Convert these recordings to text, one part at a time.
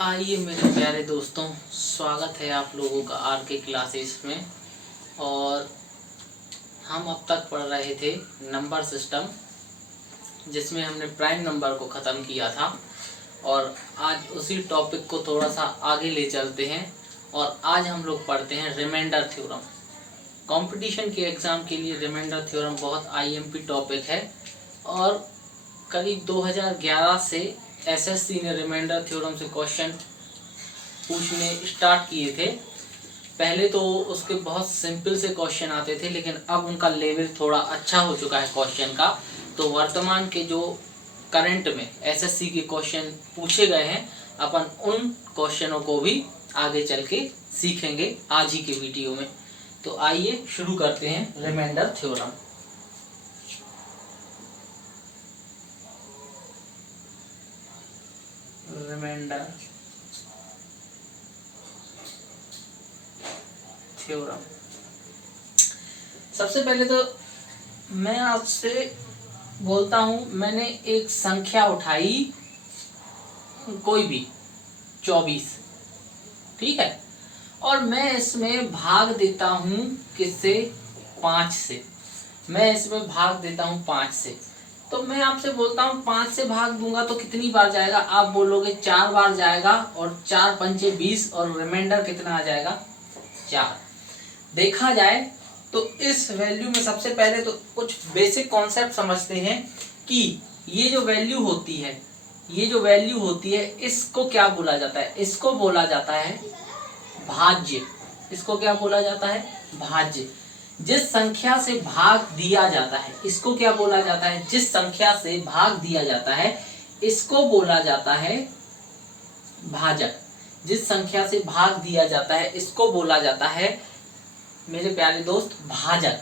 आइए मेरे प्यारे दोस्तों, स्वागत है आप लोगों का आर के क्लासेस में। और हम अब तक पढ़ रहे थे नंबर सिस्टम, जिसमें हमने प्राइम नंबर को ख़त्म किया था। और आज उसी टॉपिक को थोड़ा सा आगे ले चलते हैं और आज हम लोग पढ़ते हैं रिमाइंडर थ्योरम। कंपटीशन के एग्ज़ाम के लिए रिमाइंडर थ्योरम बहुत आईएमपी टॉपिक है और करीब 2011 से एसएससी ने रिमाइंडर थ्योरम से क्वेश्चन पूछने स्टार्ट किए थे। पहले तो उसके बहुत सिंपल से क्वेश्चन आते थे, लेकिन अब उनका लेवल थोड़ा अच्छा हो चुका है क्वेश्चन का। तो वर्तमान के जो करंट में एसएससी के क्वेश्चन पूछे गए हैं, अपन उन क्वेश्चनों को भी आगे चल के सीखेंगे आज ही के वीडियो में। तो आइए शुरू करते हैं रिमाइंडर थ्योरम। Remainder theorem. सबसे पहले तो मैं आपसे बोलता हूं, मैंने एक संख्या उठाई, कोई भी 24, ठीक है, और मैं इसमें भाग देता हूं किससे? 5 से। मैं इसमें भाग देता हूं 5 से। तो मैं आपसे बोलता हूं 5 से भाग दूंगा तो कितनी बार जाएगा? आप बोलोगे 4 बार जाएगा, और 4 पंचे 20, और रिमाइंडर कितना आ जाएगा? 4। देखा जाए तो इस वैल्यू में सबसे पहले तो कुछ बेसिक कॉन्सेप्ट समझते हैं कि ये जो वैल्यू होती है, इसको क्या बोला जाता है? इसको बोला जाता है भाज्य। इसको क्या बोला जाता है? भाज्य। जिस संख्या से भाग दिया जाता है, इसको क्या बोला जाता है? जिस संख्या से भाग दिया जाता है, इसको बोला जाता है भाजक। जिस संख्या से भाग दिया जाता है, इसको बोला जाता है मेरे प्यारे दोस्त भाजक।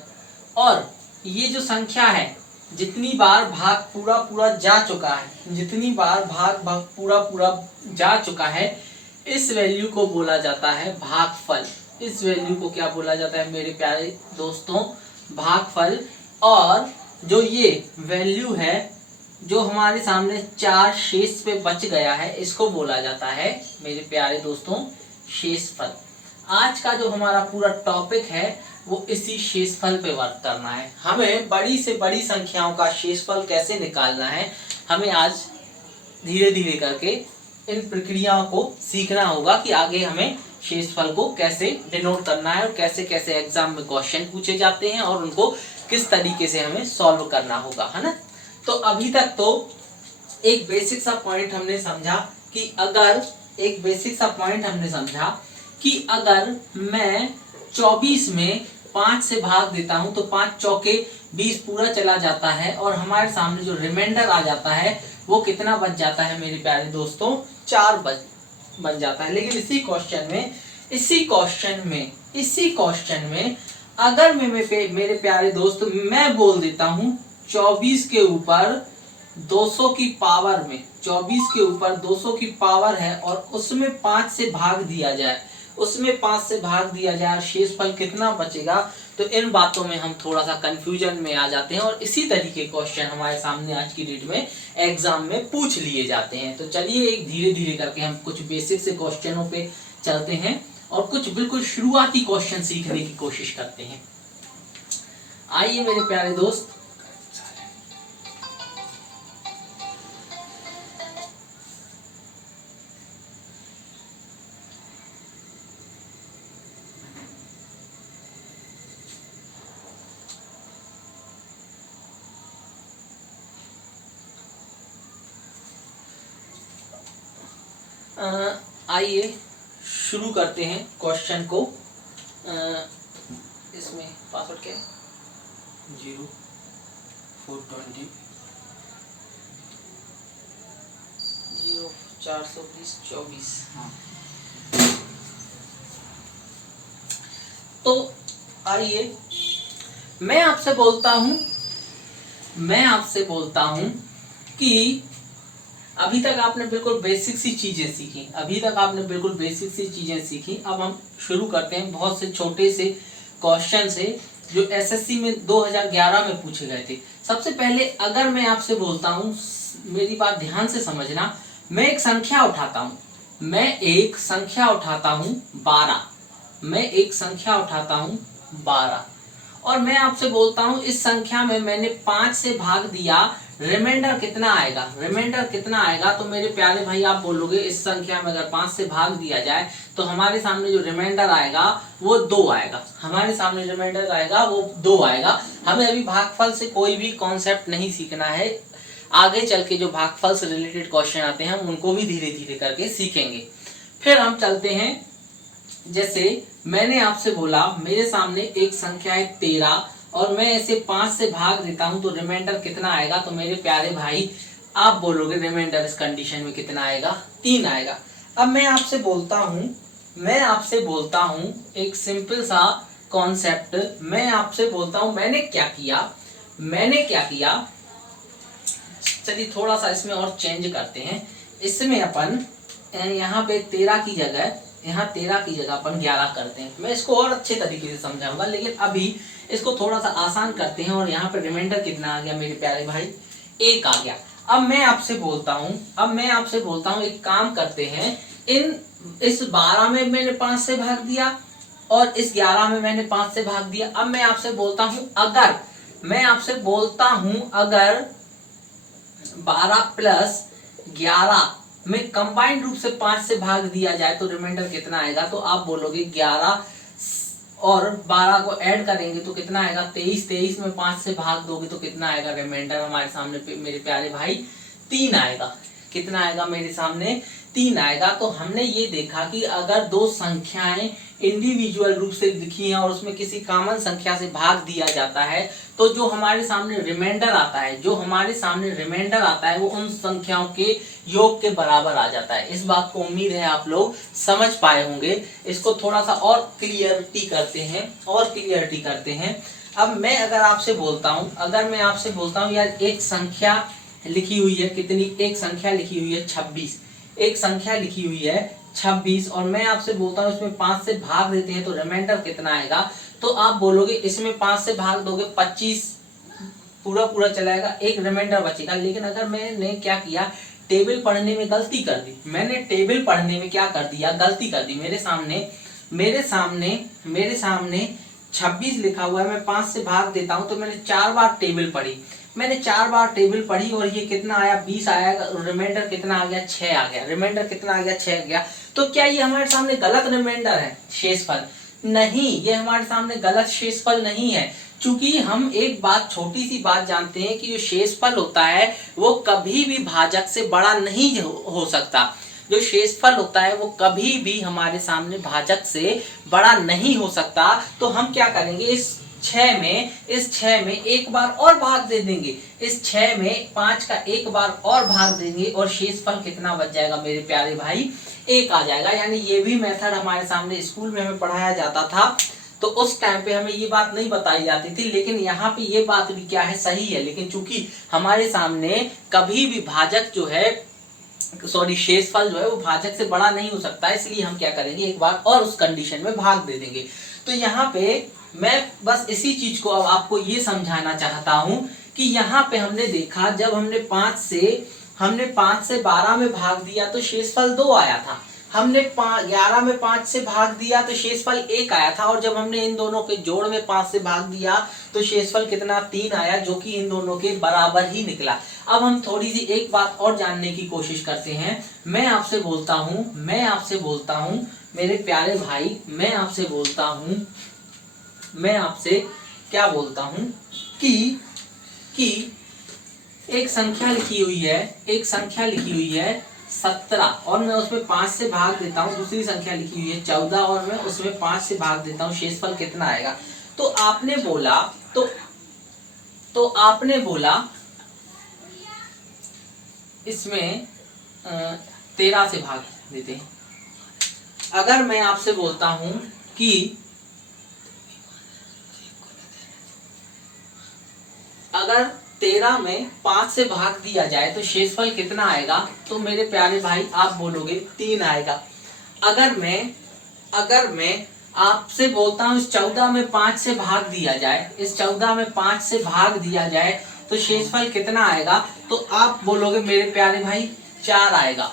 और ये जो संख्या है, जितनी बार भाग पूरा जा चुका है, जितनी बार भाग पूरा जा चुका है, इस वैल्यू को बोला जाता है भागफल। इस वैल्यू को क्या बोला जाता है मेरे प्यारे दोस्तों? भागफल। और जो ये वैल्यू है, जो हमारे सामने 4 शेष पे बच गया है, इसको बोला जाता है मेरे प्यारे दोस्तों शेषफल। आज का जो हमारा पूरा टॉपिक है वो इसी शेषफल पे वर्क करना है। हमें बड़ी से बड़ी संख्याओं का शेषफल कैसे निकालना है, हमें आज धीरे धीरे करके इन प्रक्रियाओं को सीखना होगा कि आगे हमें शेषफल को कैसे डिनोट करना है और कैसे कैसे एग्जाम में क्वेश्चन पूछे जाते हैं और उनको किस तरीके से हमें सॉल्व करना होगा, है ना। तो अभी तक तो एक बेसिक सा पॉइंट हमने समझा कि अगर मैं 24 में 5 से भाग देता हूं तो 5 चौके 20 पूरा चला जाता है, और हमारे सामने जो रिमाइंडर आ जाता है वो कितना बच जाता है मेरे प्यारे दोस्तों? 4 बन जाता है। लेकिन इसी क्वेश्चन में अगर मेरे प्यारे दोस्त मैं बोल देता हूं 24 के ऊपर 200 की पावर में, 24 के ऊपर 200 की पावर है और उसमें 5 से भाग दिया जाए, शेषफल कितना बचेगा? तो इन बातों में हम थोड़ा सा कंफ्यूजन में आ जाते हैं, और इसी तरीके क्वेश्चन हमारे सामने आज की डेट में एग्जाम में पूछ लिए जाते हैं। तो चलिए एक धीरे धीरे करके हम कुछ बेसिक से क्वेश्चनों पे चलते हैं और कुछ बिल्कुल शुरुआती क्वेश्चन सीखने की कोशिश करते हैं। आइए मेरे प्यारे दोस्त, आइए शुरू करते हैं क्वेश्चन को। इसमें पासवर्ड क्या है? 0420 0420 24। तो आइए मैं आपसे बोलता हूं कि अभी तक आपने बिल्कुल बेसिक सी चीजें सीखी। अब हम शुरू करते हैं बहुत से छोटे से क्वेश्चन से जो एसएससी में 2011 में पूछे गए थे। सबसे पहले अगर मैं आपसे बोलता हूं, मेरी बात ध्यान से समझना, मैं एक संख्या उठाता हूं, मैं एक संख्या उठाता हूं 12, मैं एक संख्या उठाता हूं 12 और मैं आपसे बोलता हूं इस संख्या में मैंने 5 से भाग दिया, रिमाइंडर कितना आएगा, रिमाइंडर कितना आएगा। तो मेरे प्यारे भाई आप बोलोगे इस संख्या में अगर 5 से भाग दिया जाए तो हमारे सामने जो रिमाइंडर आएगा वो 2 आएगा, हमारे सामने रिमाइंडर आएगा वो 2 आएगा। हमें अभी भागफल से कोई भी कॉन्सेप्ट नहीं सीखना है, आगे चल के जो भागफल से रिलेटेड क्वेश्चन आते हैं हम उनको भी धीरे धीरे करके सीखेंगे। फिर हम चलते हैं, जैसे मैंने आपसे बोला मेरे सामने एक संख्या है 13 और मैं इसे 5 से भाग देता हूं तो रिमाइंडर कितना आएगा। तो मेरे प्यारे भाई आप बोलोगे रिमाइंडर इस कंडीशन में कितना आएगा, 3 आएगा। अब मैं आपसे बोलता हूं एक सिंपल सा कॉन्सेप्ट, मैं आपसे बोलता हूं मैंने क्या किया, चलिए थोड़ा सा इसमें और चेंज करते हैं। इसमें अपन यहाँ पे 13 की जगह अपन 11 करते हैं। मैं इसको और अच्छे तरीके से समझाऊंगा, लेकिन अभी इसको थोड़ा सा आसान करते हैं। और यहाँ पे रिमाइंडर कितना आ गया मेरे प्यारे भाई, 1 आ गया। अब मैं आपसे बोलता हूँ एक काम करते हैं, इस 12 में मैंने 5 से भाग दिया और इस 11 में मैंने 5 से भाग दिया। अब मैं आपसे बोलता हूँ अगर 12 प्लस 11 में कंबाइंड रूप से 5 से भाग दिया जाए तो रिमाइंडर कितना आएगा। तो आप बोलोगे 11 और 12 को ऐड करेंगे तो कितना आएगा, 23। 23 में 5 से भाग दोगे तो कितना आएगा, रिमाइंडर हमारे सामने मेरे प्यारे भाई 3 आएगा। कितना आएगा मेरे सामने, 3 आएगा। तो हमने ये देखा कि अगर दो संख्याएं इंडिविजुअल रूप से लिखी हैं और उसमें किसी कॉमन संख्या से भाग दिया जाता है तो जो हमारे सामने रिमाइंडर आता है वो उन संख्याओं के योग के बराबर आ जाता है। इस बात को उम्मीद है आप लोग समझ पाए होंगे। इसको थोड़ा सा और क्लियरिटी करते हैं। अब मैं अगर आपसे बोलता हूँ यार एक संख्या लिखी हुई है, एक संख्या लिखी हुई है 26, एक संख्या लिखी हुई है 26 और मैं आपसे बोलता हूँ इसमें 5 से भाग देते हैं तो रिमाइंडर कितना आएगा। तो आप बोलोगे इसमें 5 से भाग दोगे 25 पूरा चलाएगा, एक रिमाइंडर बचेगा। लेकिन अगर मैंने क्या किया, टेबल पढ़ने में गलती कर दी, गलती कर दी। मेरे सामने 26 लिखा हुआ है, मैं 5 से भाग देता हूं तो मैंने 4 बार टेबल पढ़ी और ये कितना आया, 20 आया। रिमाइंडर कितना आ गया, 6 आ गया। तो क्या ये हमारे सामने गलत रिमाइंडर है, शेषफल? नहीं, ये हमारे सामने गलत शेषफल नहीं है। चूंकि हम एक बात, छोटी सी बात जानते हैं कि जो शेषफल होता है वो कभी भी भाजक से बड़ा नहीं हो सकता। जो शेषफल होता है वो कभी भी हमारे सामने भाजक से बड़ा नहीं हो सकता। तो हम क्या करेंगे, इस 6 में एक बार और भाग दे देंगे, इस 6 में 5 का एक बार और भाग देंगे और शेषफल कितना बच जाएगा मेरे प्यारे भाई, 1 आ जाएगा। यानी ये भी मेथड हमारे सामने स्कूल में हमें पढ़ाया जाता था, तो उस टाइम पे हमें ये बात नहीं बताई जाती थी। लेकिन यहाँ पे ये बात भी क्या है, सही है। लेकिन चूंकि हमारे सामने कभी भी भाजक जो है, शेषफल जो है वो भाजक से बड़ा नहीं हो सकता, इसलिए हम क्या करेंगे, एक बार और उस कंडीशन में भाग दे देंगे। तो यहाँ पे मैं बस इसी चीज को अब आपको ये समझाना चाहता हूं कि यहाँ पे हमने देखा, जब हमने 5 से 12 में भाग दिया तो शेषफल 2 आया था। हमने 11 में 5 से भाग दिया तो शेषफल 1 आया था। और जब हमने इन दोनों के जोड़ में 5 से भाग दिया तो शेषफल कितना, 3 आया, जो कि इन दोनों के बराबर ही निकला। अब हम थोड़ी सी एक बात और जानने की कोशिश करते हैं। मैं आपसे बोलता हूं मेरे प्यारे भाई, मैं आपसे क्या बोलता हूं कि एक संख्या लिखी हुई है 17 और मैं उसमें 5 से भाग देता हूँ। दूसरी संख्या लिखी हुई है 14 और मैं उसमें 5 से भाग देता हूँ, शेषफल कितना आएगा। तो आपने बोला इसमें 13 से भाग देते हैं। अगर मैं आपसे बोलता हूं कि अगर 13 में 5 से भाग दिया जाए तो शेषफल कितना आएगा, तो मेरे प्यारे भाई आप बोलोगे 3 आएगा। अगर मैं आपसे बोलता हूँ इस 14 में 5 से भाग दिया जाए तो शेषफल कितना आएगा, तो आप बोलोगे मेरे प्यारे भाई 4 आएगा।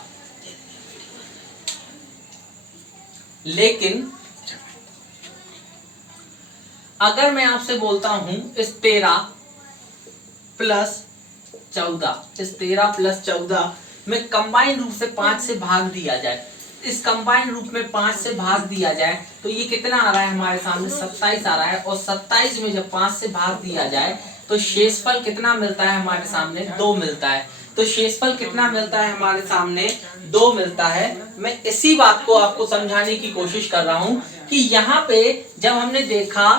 लेकिन अगर मैं आपसे बोलता हूं इस 13 प्लस 14, इस 13 प्लस 14 में कंबाइंड रूप से 5 से भाग दिया जाए, इस कंबाइंड रूप में 5 से भाग दिया जाए तो ये कितना आ रहा है हमारे सामने 27 आ रहा है। और 27 में जब 5 से भाग दिया जाए तो शेषफल कितना मिलता है हमारे सामने 2 मिलता है। तो शेषफल कितना मिलता है हमारे सामने 2 मिलता है। मैं इसी बात को आपको समझाने की कोशिश कर रहा हूं कि यहाँ पे जब हमने देखा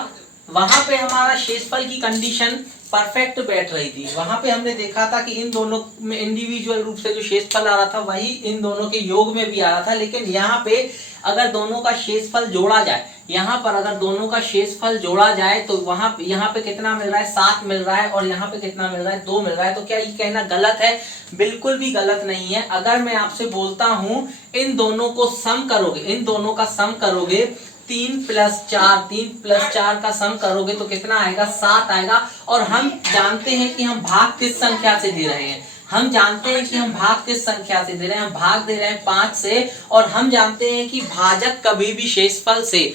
वहां पे हमारा शेषफल की कंडीशन परफेक्ट बैठ रही थी। वहां पे हमने देखा था कि इन दोनों में इंडिविजुअल रूप से जो शेषफल आ रहा था वही इन दोनों के योग में भी आ रहा था। लेकिन यहाँ पे अगर दोनों का शेषफल जोड़ा जाए, यहाँ पर अगर दोनों का शेषफल जोड़ा जाए तो वहां यहाँ पे कितना मिल रहा है 7 मिल रहा है और यहाँ पे कितना मिल रहा है 2 मिल रहा है। तो क्या ये कहना गलत है? बिल्कुल भी गलत नहीं है। अगर मैं आपसे बोलता हूं इन दोनों को सम करोगे, इन दोनों का सम करोगे 3 प्लस 4 का सम करोगे तो कितना आएगा 7 आएगा। और हम जानते हैं कि हम भाग किस संख्या से दे रहे हैं, हम जानते हैं कि हम भाग किस संख्या से दे रहे हैं, हम भाग दे रहे हैं 5 से। और हम जानते हैं कि भाजक कभी भी शेषफल से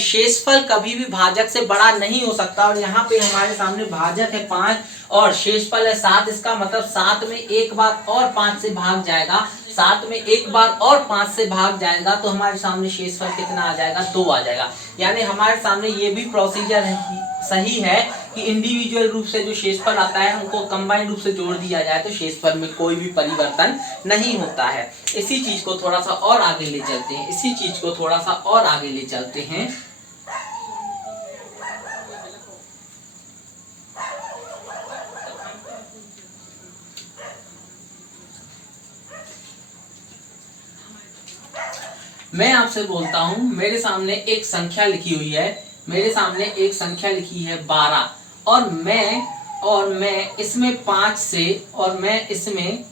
शेषफल कभी भी भाजक से बड़ा नहीं हो सकता। और यहाँ पे हमारे सामने भाजक है 5 और शेषफल है 7। इसका मतलब 7 में एक बार और 5 से भाग जाएगा, 7 में एक बार और 5 से भाग जाएगा तो हमारे सामने शेषफल कितना आ जाएगा 2 आ जाएगा। यानी हमारे सामने ये भी प्रोसीजर है, सही है कि इंडिविजुअल रूप से जो शेषफल आता है उनको कंबाइंड रूप से जोड़ दिया जाए तो शेषफल में कोई भी परिवर्तन नहीं होता है। इसी चीज को थोड़ा सा और आगे ले चलते हैं, इसी चीज को थोड़ा सा और आगे ले चलते हैं। मैं आपसे बोलता हूं मेरे सामने एक संख्या लिखी हुई है, मेरे सामने एक संख्या लिखी है 12 और मैं इसमें 5 से और मैं इसमें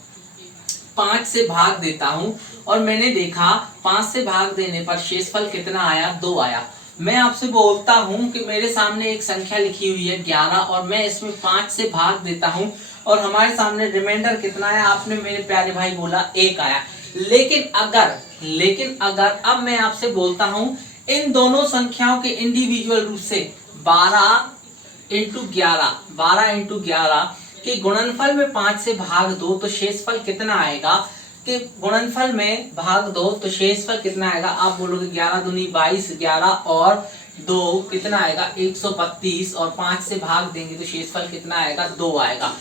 5 से भाग देता हूं और मैंने देखा 5 से भाग देने पर शेषफल कितना आया 2 आया। मैं आपसे बोलता हूं कि मेरे सामने एक संख्या लिखी हुई है 11 और मैं इसमें 5 से भाग देता हूं और हमारे सामने रिमाइंडर कितना है, आपने मेरे प्यारे भाई बोला 1 आया। लेकिन अगर अब मैं आपसे बोलता हूं इन दोनों संख्याओं के इंडिविजुअल रूप से 12 इंटू 11 के गुणनफल में 5 से भाग दो तो शेषफल कितना आएगा, कि गुणनफल में भाग दो तो शेषफल कितना आएगा। आप बोलोगे 11 दूनी 22, 11 और 2 कितना आएगा 132 और 5 से भाग देंगे तो शेषफल कितना आएगा 2 आएगा।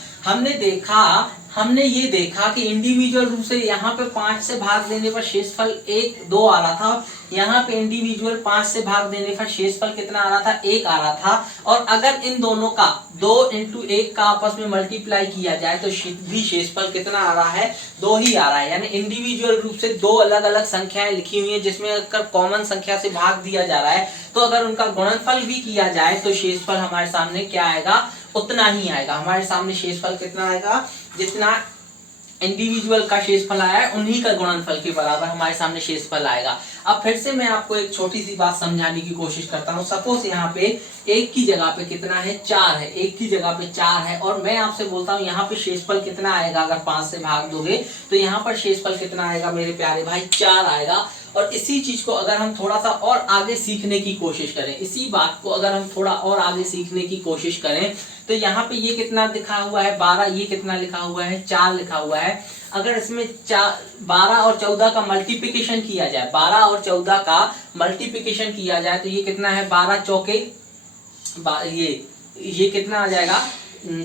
हमने ये देखा कि इंडिविजुअल रूप से यहाँ पे 5 से भाग देने पर शेषफल 1 2 आ रहा था, यहाँ पे इंडिविजुअल 5 से भाग देने पर शेषफल कितना आ रहा था 1 आ रहा था। और अगर इन दोनों का 2 इंटू 1 का आपस में मल्टीप्लाई किया जाए तो भी शेषफल कितना आ रहा है 2 ही आ रहा है। यानी इंडिविजुअल रूप से 2 अलग अलग संख्याएं लिखी हुई है जिसमें अगर कॉमन संख्या से भाग दिया जा रहा है तो अगर उनका गुणनफल भी किया जाए तो शेषफल हमारे सामने क्या आएगा उतना ही आएगा। हमारे सामने शेषफल कितना आएगा, जितना इंडिविजुअल का शेषफल आया है उन्हीं का गुणनफल के बराबर हमारे सामने शेषफल आएगा। अब फिर से मैं आपको एक छोटी सी बात समझाने की कोशिश करता हूँ। सपोज यहाँ पे 1 की जगह पे कितना है 4 है, 1 की जगह पे 4 है और मैं आपसे बोलता हूँ यहाँ पे शेषफल कितना आएगा, अगर 5 से भाग दोगे तो यहाँ पर शेषफल कितना आएगा मेरे प्यारे भाई 4 आएगा। और इसी चीज को अगर हम थोड़ा सा और आगे सीखने की कोशिश करें, इसी बात को अगर हम थोड़ा और आगे सीखने की कोशिश करें तो यहाँ पे ये कितना लिखा हुआ है 12, ये कितना लिखा हुआ है 4 लिखा हुआ है। अगर इसमें 12 और 14 का मल्टीप्लिकेशन किया जाए, 12 और 14 का मल्टीप्लिकेशन किया जाए तो ये कितना है 12 चौके ये कितना आ जाएगा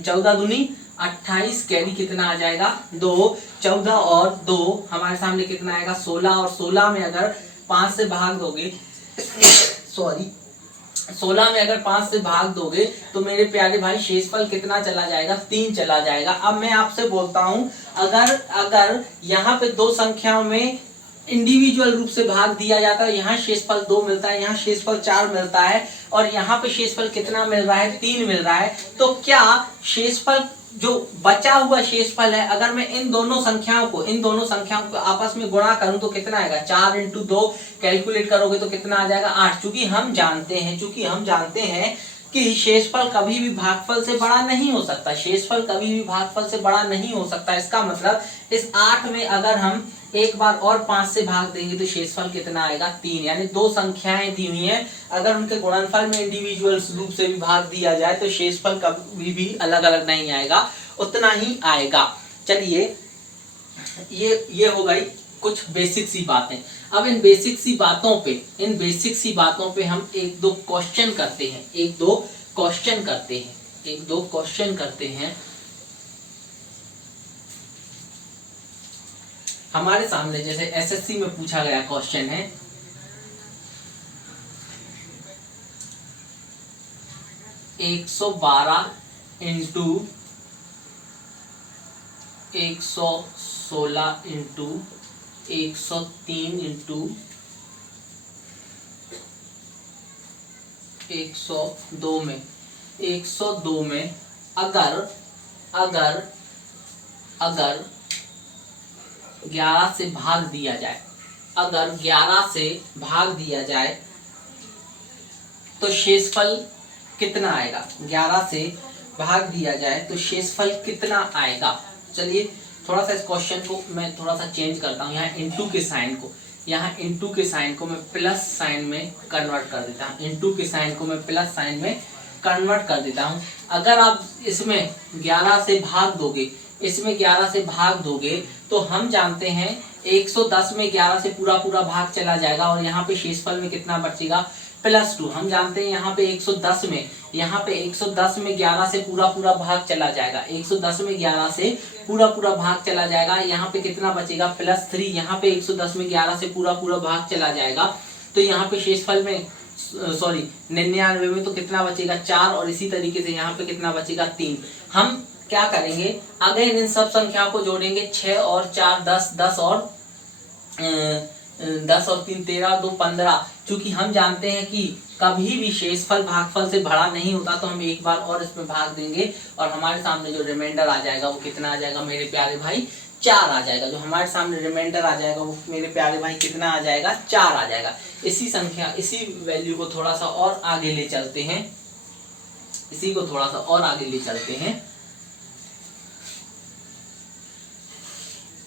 14 दूनी 28, कैरी कितना आ जाएगा 2, 14 और 2 हमारे सामने कितना आएगा 16 और 16 में अगर 5 से भाग दोगे 16 में अगर 5 से भाग दोगे तो मेरे प्यारे भाई शेषफल कितना चला जाएगा 3 चला जाएगा। अब मैं आपसे बोलता हूं अगर यहाँ पे 2 संख्याओं में इंडिविजुअल रूप से भाग दिया जाता है, यहाँ शेषफल 2 मिलता है, यहाँ शेषफल 4 मिलता है और यहाँ पे शेषफल कितना मिल रहा है 3 मिल रहा है, तो क्या शेषफल जो बचा हुआ शेषफल है अगर मैं इन दोनों संख्याओं को आपस में गुणा करूं तो कितना आएगा 4 इंटू 2 कैलकुलेट करोगे तो कितना आ जाएगा 8। चूंकि हम जानते हैं कि शेषफल कभी भी भागफल से बड़ा नहीं हो सकता, शेषफल कभी भी भागफल से बड़ा नहीं हो सकता। इसका मतलब इस 8 में अगर हम एक बार और 5 से भाग देंगे तो शेषफल कितना आएगा 3, यानी दो संख्याएं दी हुई हैं, अगर उनके गुणनफल में इंडिविजुअल रूप से भी भाग दिया जाए तो शेषफल कभी भी अलग अलग नहीं आएगा, उतना ही आएगा। चलिए ये हो गई कुछ बेसिक सी बातें। अब इन बेसिक सी बातों पे हम एक दो क्वेश्चन करते हैं। हमारे सामने जैसे एसएससी में पूछा गया क्वेश्चन है, एक 112 इंटू 116 इंटू 103 इंटू 102 में 102 में अगर 11 से भाग दिया जाए, अगर 11 से भाग दिया जाए तो शेषफल कितना आएगा, 11 से भाग दिया जाए तो शेषफल कितना आएगा। चलिए थोड़ा सा इस क्वेश्चन को मैं थोड़ा सा चेंज करता हूँ, यहाँ इंटू के साइन को मैं प्लस साइन में कन्वर्ट कर देता हूँ, इंटू के साइन को मैं प्लस साइन में कन्वर्ट कर देता हूँ। अगर आप इसमें 11 से भाग दोगे तो हम जानते हैं 110 में 11 से पूरा भाग चला जाएगा और यहाँ पे शेषफल में कितना बचेगा +2। हम जानते हैं यहाँ पे 110 में 11 से पूरा भाग चला जाएगा, 110 में 11 से पूरा भाग चला जाएगा, यहाँ पे कितना बचेगा +3। यहाँ पे 110 में 11 से पूरा भाग चला जाएगा तो यहाँ पे शेषफल में 99 में तो कितना बचेगा 4 और इसी तरीके से यहाँ पे कितना बचेगा 3। हम क्या करेंगे, अगर इन सब संख्याओं को जोड़ेंगे 6 और 4 10, 10 और 3 13, 2 15। चूंकि हम जानते हैं कि कभी भी शेषफल भागफल से बड़ा नहीं होता तो हम एक बार और इसमें भाग देंगे और हमारे सामने जो रिमाइंडर आ जाएगा वो कितना आ जाएगा मेरे प्यारे भाई 4 आ जाएगा। जो हमारे सामने रिमाइंडर आ जाएगा वो मेरे प्यारे भाई कितना आ जाएगा 4 आ जाएगा। इसी वैल्यू को थोड़ा सा और आगे ले चलते हैं,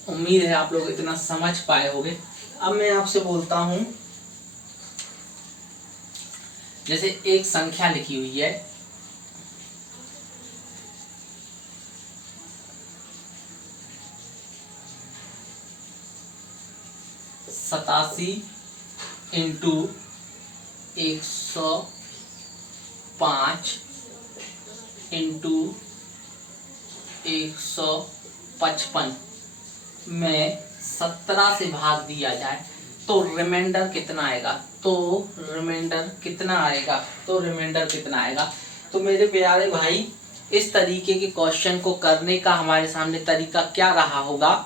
उम्मीद है आप लोग इतना समझ पाए होंगे। अब मैं आपसे बोलता हूं, जैसे एक संख्या लिखी हुई है 87 इंटू 105 इंटू 155 में 17 से भाग दिया जाए तो रिमाइंडर कितना आएगा, तो मेरे प्यारे भाई इस तरीके के क्वेश्चन को करने का हमारे सामने तरीका क्या रहा होगा।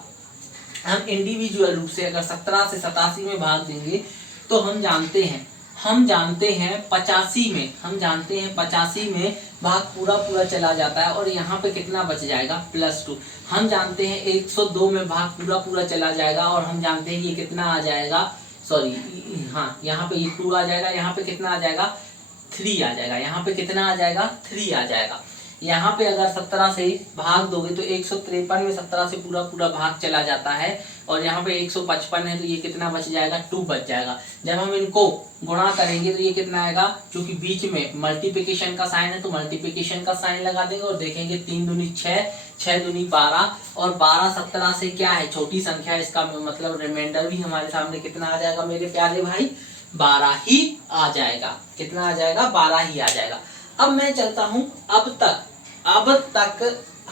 हम इंडिविजुअल रूप से अगर 17 से 87 में भाग देंगे तो हम जानते हैं 85 में भाग पूरा चला जाता है और यहाँ पे कितना बच जाएगा +2। हम जानते हैं 102 में भाग पूरा चला जाएगा और हम जानते हैं ये कितना आ जाएगा, यहाँ पे ये 2 आ जाएगा, यहाँ पे कितना आ जाएगा 3 आ जाएगा, यहाँ पे कितना आ जाएगा 3 आ जाएगा। यहाँ पे अगर 17 से भाग दोगे तो 153 में 17 से पूरा भाग चला जाता है और यहाँ पे 155 है तो ये कितना बच जाएगा 2 बच जाएगा। जब हम इनको गुणा करेंगे तो ये कितना आएगा, क्योंकि बीच में मल्टीप्लिकेशन का साइन है तो मल्टीप्लिकेशन का साइन लगा देंगे और देखेंगे 3 दूनी 6, 6 दूनी 12 और 12 17 से क्या है छोटी संख्या है, इसका मतलब रिमाइंडर भी हमारे सामने कितना आ जाएगा मेरे प्यारे भाई 12 ही आ जाएगा। कितना आ जाएगा 12 ही आ जाएगा। अब मैं चलता हूँ, अब तक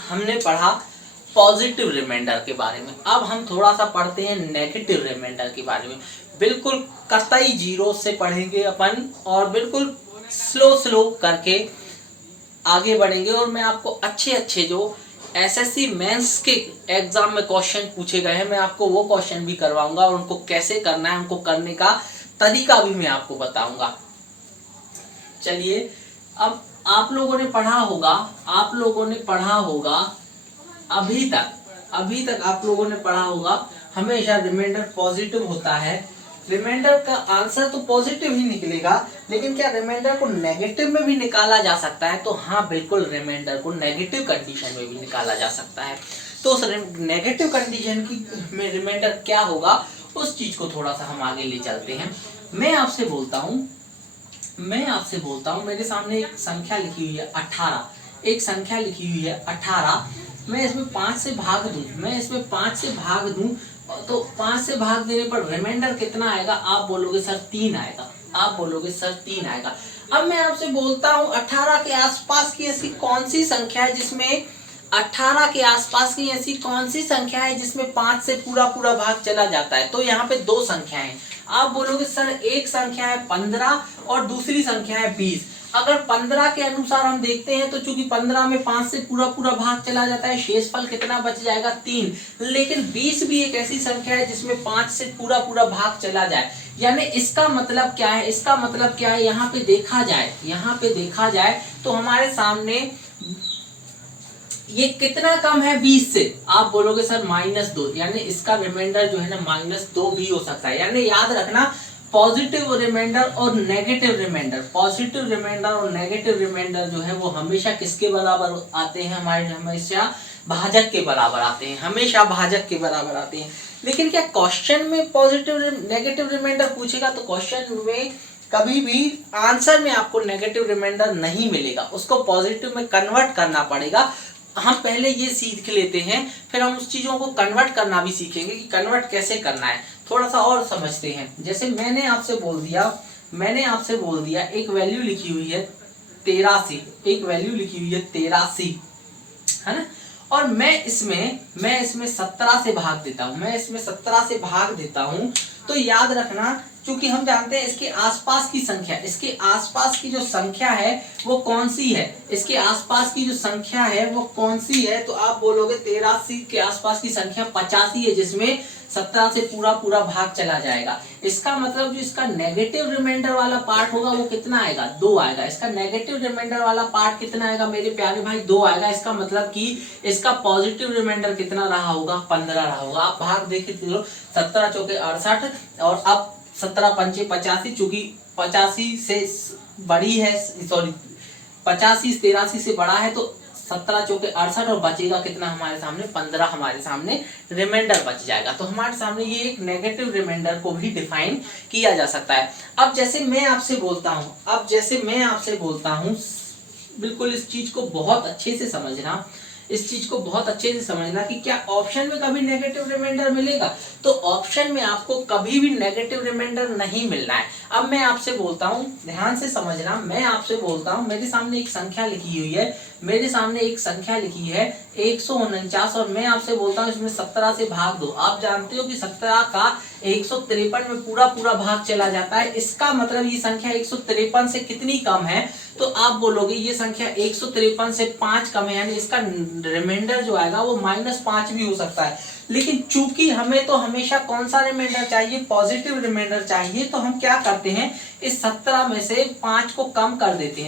हमने पढ़ा पॉजिटिव रिमाइंडर के बारे में, अब हम थोड़ा सा पढ़ते हैं नेगेटिव रिमाइंडर के बारे में। बिल्कुल कतई जीरो से पढ़ेंगे अपन और बिल्कुल स्लो करके आगे बढ़ेंगे और मैं आपको अच्छे जो एसएससी मेंस के एग्जाम में क्वेश्चन पूछे गए हैं मैं आपको वो क्वेश्चन भी करवाऊंगा और उनको कैसे करना है, उनको करने का तरीका भी मैं आपको बताऊंगा। चलिए, अब आप लोगों ने पढ़ा होगा अभी तक आप लोगों ने पढ़ा होगा हमेशा रिमाइंडर पॉजिटिव होता है रिमाइंडर का आंसर तो पॉजिटिव ही निकलेगा, लेकिन क्या रिमाइंडर को नेगेटिव में भी निकाला जा सकता है? तो हाँ बिल्कुल, रिमाइंडर को नेगेटिव कंडीशन में भी निकाला जा सकता है। तो उस नेगेटिव कंडीशन की में रिमाइंडर क्या होगा, उस चीज को थोड़ा सा हम आगे ले चलते हैं। मैं आपसे बोलता हूँ मेरे सामने एक संख्या लिखी हुई है 18, एक संख्या लिखी हुई है 18। मैं इसमें 5 से भाग दूं, तो 5 से भाग देने पर रिमाइंडर कितना आएगा? आप बोलोगे सर 3 आएगा, अब मैं आपसे बोलता हूँ 18 के आसपास की ऐसी कौन सी संख्या है जिसमें 18 के आसपास की ऐसी कौन सी संख्या है जिसमें 5 से पूरा पूरा भाग चला जाता है? तो यहाँ पे दो संख्याएं हैं। आप बोलोगे सर एक संख्या है 15 और दूसरी संख्या है 20। अगर 15 के अनुसार हम देखते हैं तो चूंकि 15 में 5 से पूरा पूरा भाग चला जाता है, शेषफल कितना बच जाएगा? 3। लेकिन 20 भी एक ऐसी संख्या है जिसमें 5 से पूरा पूरा भाग चला जाए। यानी इसका मतलब क्या है? यहाँ पे देखा जाए तो हमारे सामने ये कितना कम है 20 से? आप बोलोगे सर -2, यानी इसका रिमाइंडर जो है ना -2 भी हो सकता है। यानी याद रखना, पॉजिटिव रिमाइंडर और नेगेटिव रिमाइंडर जो है वो हमेशा किसके बराबर आते हैं? हमेशा भाजक के बराबर आते हैं। लेकिन क्या क्वेश्चन में पॉजिटिव नेगेटिव रिमाइंडर पूछेगा तो क्वेश्चन में कभी भी आंसर में आपको नेगेटिव रिमाइंडर नहीं मिलेगा, उसको पॉजिटिव में कन्वर्ट करना पड़ेगा। हम पहले ये सीख लेते हैं, फिर हम उस चीजों को कन्वर्ट करना भी सीखेंगे कि कन्वर्ट कैसे करना है। थोड़ा सा और समझते हैं। जैसे मैंने आपसे बोल दिया एक वैल्यू लिखी हुई है 83, है ना, और मैं इसमें 17 से भाग देता हूं, तो याद रखना, क्योंकि हम जानते हैं इसके आसपास की जो संख्या है वो कौन सी है, तो आप बोलोगे 83 के आसपास की संख्या 85 है, जिसमें 17 से पूरा भाग चला जाएगा। इसका मतलब जो इसका नेगेटिव रिमाइंडर वाला पार्ट होगा वो कितना आएगा? 2 आएगा। इसका नेगेटिव रिमाइंडर वाला पार्ट कितना आएगा मेरे प्यारे भाई? 2 आएगा। इसका मतलब कि इसका पॉजिटिव रिमाइंडर कितना रहा होगा? 15 रहा होगा। आप भाग देखे चलो, 17 चौके 68 और अब 17 पंचे 85, चूंकि 85 से बड़ी है, सॉरी 85 83 से बड़ा है, तो 17 चौके 68 और बचेगा कितना हमारे सामने? 15 हमारे सामने रिमाइंडर बच जाएगा। तो हमारे सामने ये एक नेगेटिव रिमाइंडर को भी डिफाइन किया जा सकता है। अब जैसे मैं आपसे बोलता हूँ, बिल्कुल इस चीज को बहुत अच्छे से समझना कि क्या ऑप्शन में कभी नेगेटिव रिमाइंडर मिलेगा? तो ऑप्शन में आपको कभी भी नेगेटिव रिमाइंडर नहीं मिलना है। अब मैं आपसे बोलता हूं, ध्यान से समझना, मेरे सामने एक संख्या लिखी हुई है, 149, और मैं आपसे बोलता हूं इसमें 17 से भाग दो। आप जानते हो कि 17 का 153 में पूरा भाग चला जाता है। इसका मतलब ये संख्या 153 से कितनी कम है? तो आप बोलोगे ये संख्या 153 से 5 कम है, यानी इसका रिमाइंडर जो आएगा वो -5 भी हो सकता है। लेकिन चूंकि हमें तो हमेशा कौन सा रिमाइंडर चाहिए? पॉजिटिव रिमाइंडर चाहिए। तो हम क्या करते हैं, इस 17 में से 5 को कम कर देते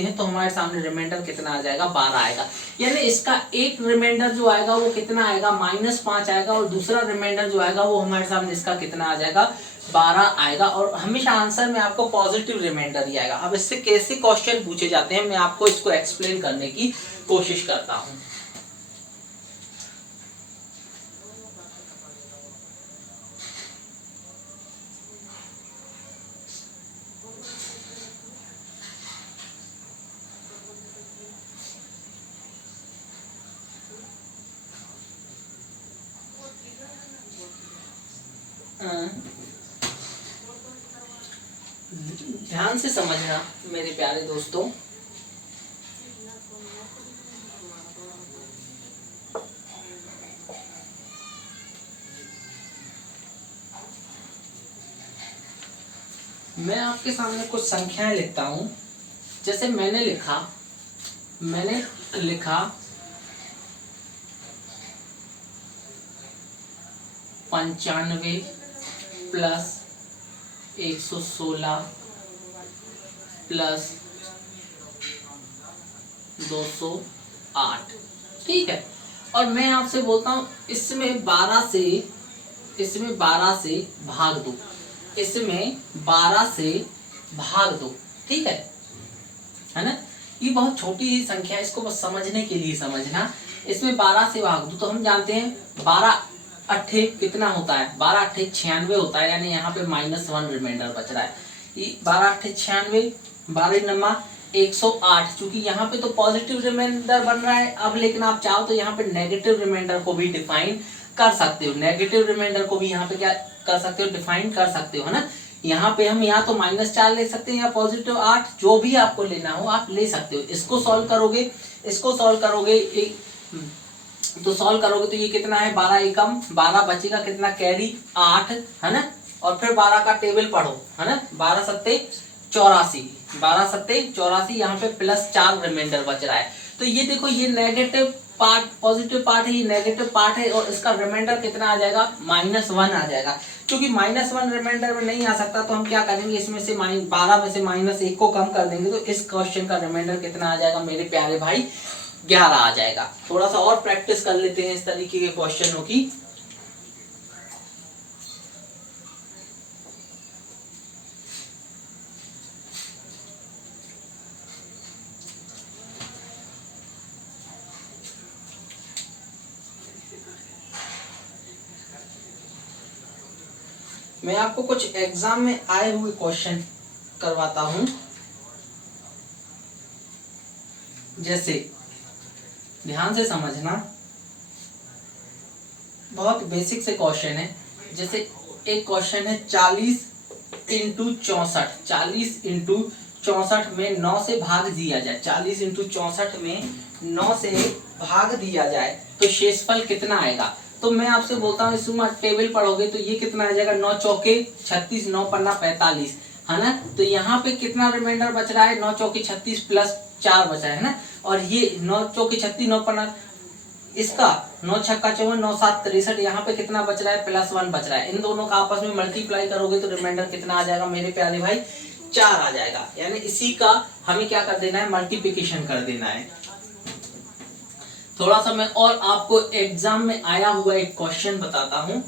हैं, तो हमारे सामने रिमाइंडर कितना आ जाएगा? 12 आएगा। यानी इसका एक रिमाइंडर जो आएगा वो कितना आएगा? -5 आएगा, और दूसरा रिमाइंडर जो आएगा वो हमारे सामने इसका कितना आ जाएगा? 12 आएगा। और हमेशा आंसर में आपको पॉजिटिव रिमाइंडर ही आएगा। अब इससे कैसे क्वेश्चन पूछे जाते हैं, मैं आपको इसको एक्सप्लेन करने की कोशिश करता हूं। ध्यान से समझना मेरे प्यारे दोस्तों, मैं आपके सामने कुछ संख्याएं लिखता हूं। जैसे मैंने लिखा 95 प्लस 116 प्लस 208, ठीक है। और मैं आपसे बोलता हूं इसमें 12 से इसमें 12 से भाग दो, इसमें 12 से भाग दो, ठीक है ना। ये बहुत छोटी सी संख्या है, इसको बस समझने के लिए समझना। इसमें 12 से भाग दो तो हम जानते हैं 12 अट्ठे कितना होता है, 12 अट्ठे 96 होता है, यानी यहाँ पे -1 रिमाइंडर बच रहा है। ये 12 अट्ठे 96, 12 नमा 108, चूंकि यहाँ पे तो पॉजिटिव रिमाइंडर बन रहा है। अब लेकिन आप चाहो तो यहाँ पे नेगेटिव रिमाइंडर को भी डिफाइन कर सकते हो, नेगेटिव रिमाइंडर को भी यहाँ पे क्या कर सकते हो, डिफाइन कर सकते हो, है ना। यहाँ पे हम या तो -4 ले सकते हैं या +8, जो भी आपको लेना हो आप ले सकते हो। इसको सॉल्व करोगे, तो सॉल्व करोगे तो ये कितना है, 12 एकम 12 बचेगा कितना, कैरी 8, है ना। और फिर 12 का टेबल पढ़ो, है ना। 12 सत्ते 84, 12 सत्ते 84, यहाँ पे +4 रिमाइंडर बच रहा है। तो ये देखो, ये नेगेटिव पार्ट पॉजिटिव पार्ट है, ये नेगेटिव पार्ट है, और इसका रिमाइंडर कितना आ जाएगा, -1 आ जाएगा। क्योंकि -1 रिमाइंडर में नहीं आ सकता तो हम क्या करेंगे, इसमें से 12 में से -1 को कम कर देंगे, तो इस क्वेश्चन का रिमाइंडर कितना आ जाएगा मेरे प्यारे भाई, 11 आ जाएगा। थोड़ा सा और प्रैक्टिस कर लेते हैं इस तरीके के क्वेश्चनों की। मैं आपको कुछ एग्जाम में आए हुए क्वेश्चन करवाता हूं, जैसे ध्यान से समझना, बहुत बेसिक से क्वेश्चन है। जैसे एक क्वेश्चन है 40 × 64, 40 × 64 में 9 से भाग दिया जाए, 40 × 64 में 9 से भाग दिया जाए तो शेषफल कितना आएगा। तो मैं आपसे बोलता हूँ, इसमें टेबल पढ़ोगे तो ये कितना आ जाएगा, 9 चौके 36, 9 पन्ना 45, है ना। तो यहाँ पे कितना रिमाइंडर बच रहा है, 9 चौके 36 +4 बचा है ना। और ये 9 चौके 36, 9 पन्ना, इसका 9 छक्का 54, 9 7 63, यहाँ पे कितना बच रहा है, +1 बच रहा है। इन दोनों का आपस में मल्टीप्लाई करोगे तो रिमाइंडर कितना आ जाएगा मेरे प्यारे भाई, 4 आ जाएगा। यानी इसी का हमें क्या कर देना है, मल्टीप्लिकेशन कर देना है। थोड़ा सा मैं और आपको एग्जाम में आया हुआ एक क्वेश्चन बताता हूं,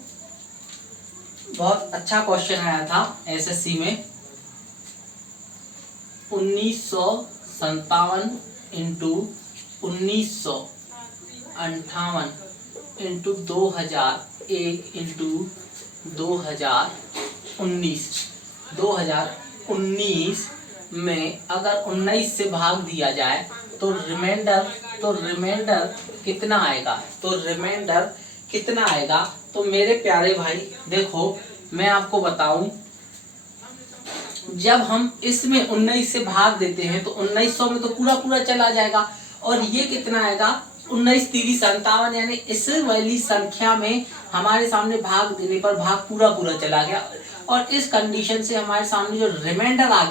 बहुत अच्छा क्वेश्चन आया था एसएससी में। 1957 × 1958 × 2001 × 2019 में अगर 19 से भाग दिया जाए तो रिमाइंडर कितना आएगा, तो मेरे प्यारे भाई देखो, मैं आपको बताऊं, जब हम इसमें 19 से भाग देते हैं तो 1900 में तो पूरा चला जाएगा, और ये कितना आएगा, 19 3 57, यानी इस वाली संख्या में हमारे सामने भाग देने पर भाग पूरा चला गया। और इस कंडीशन से हमारे सामने जो रिमाइंडर आ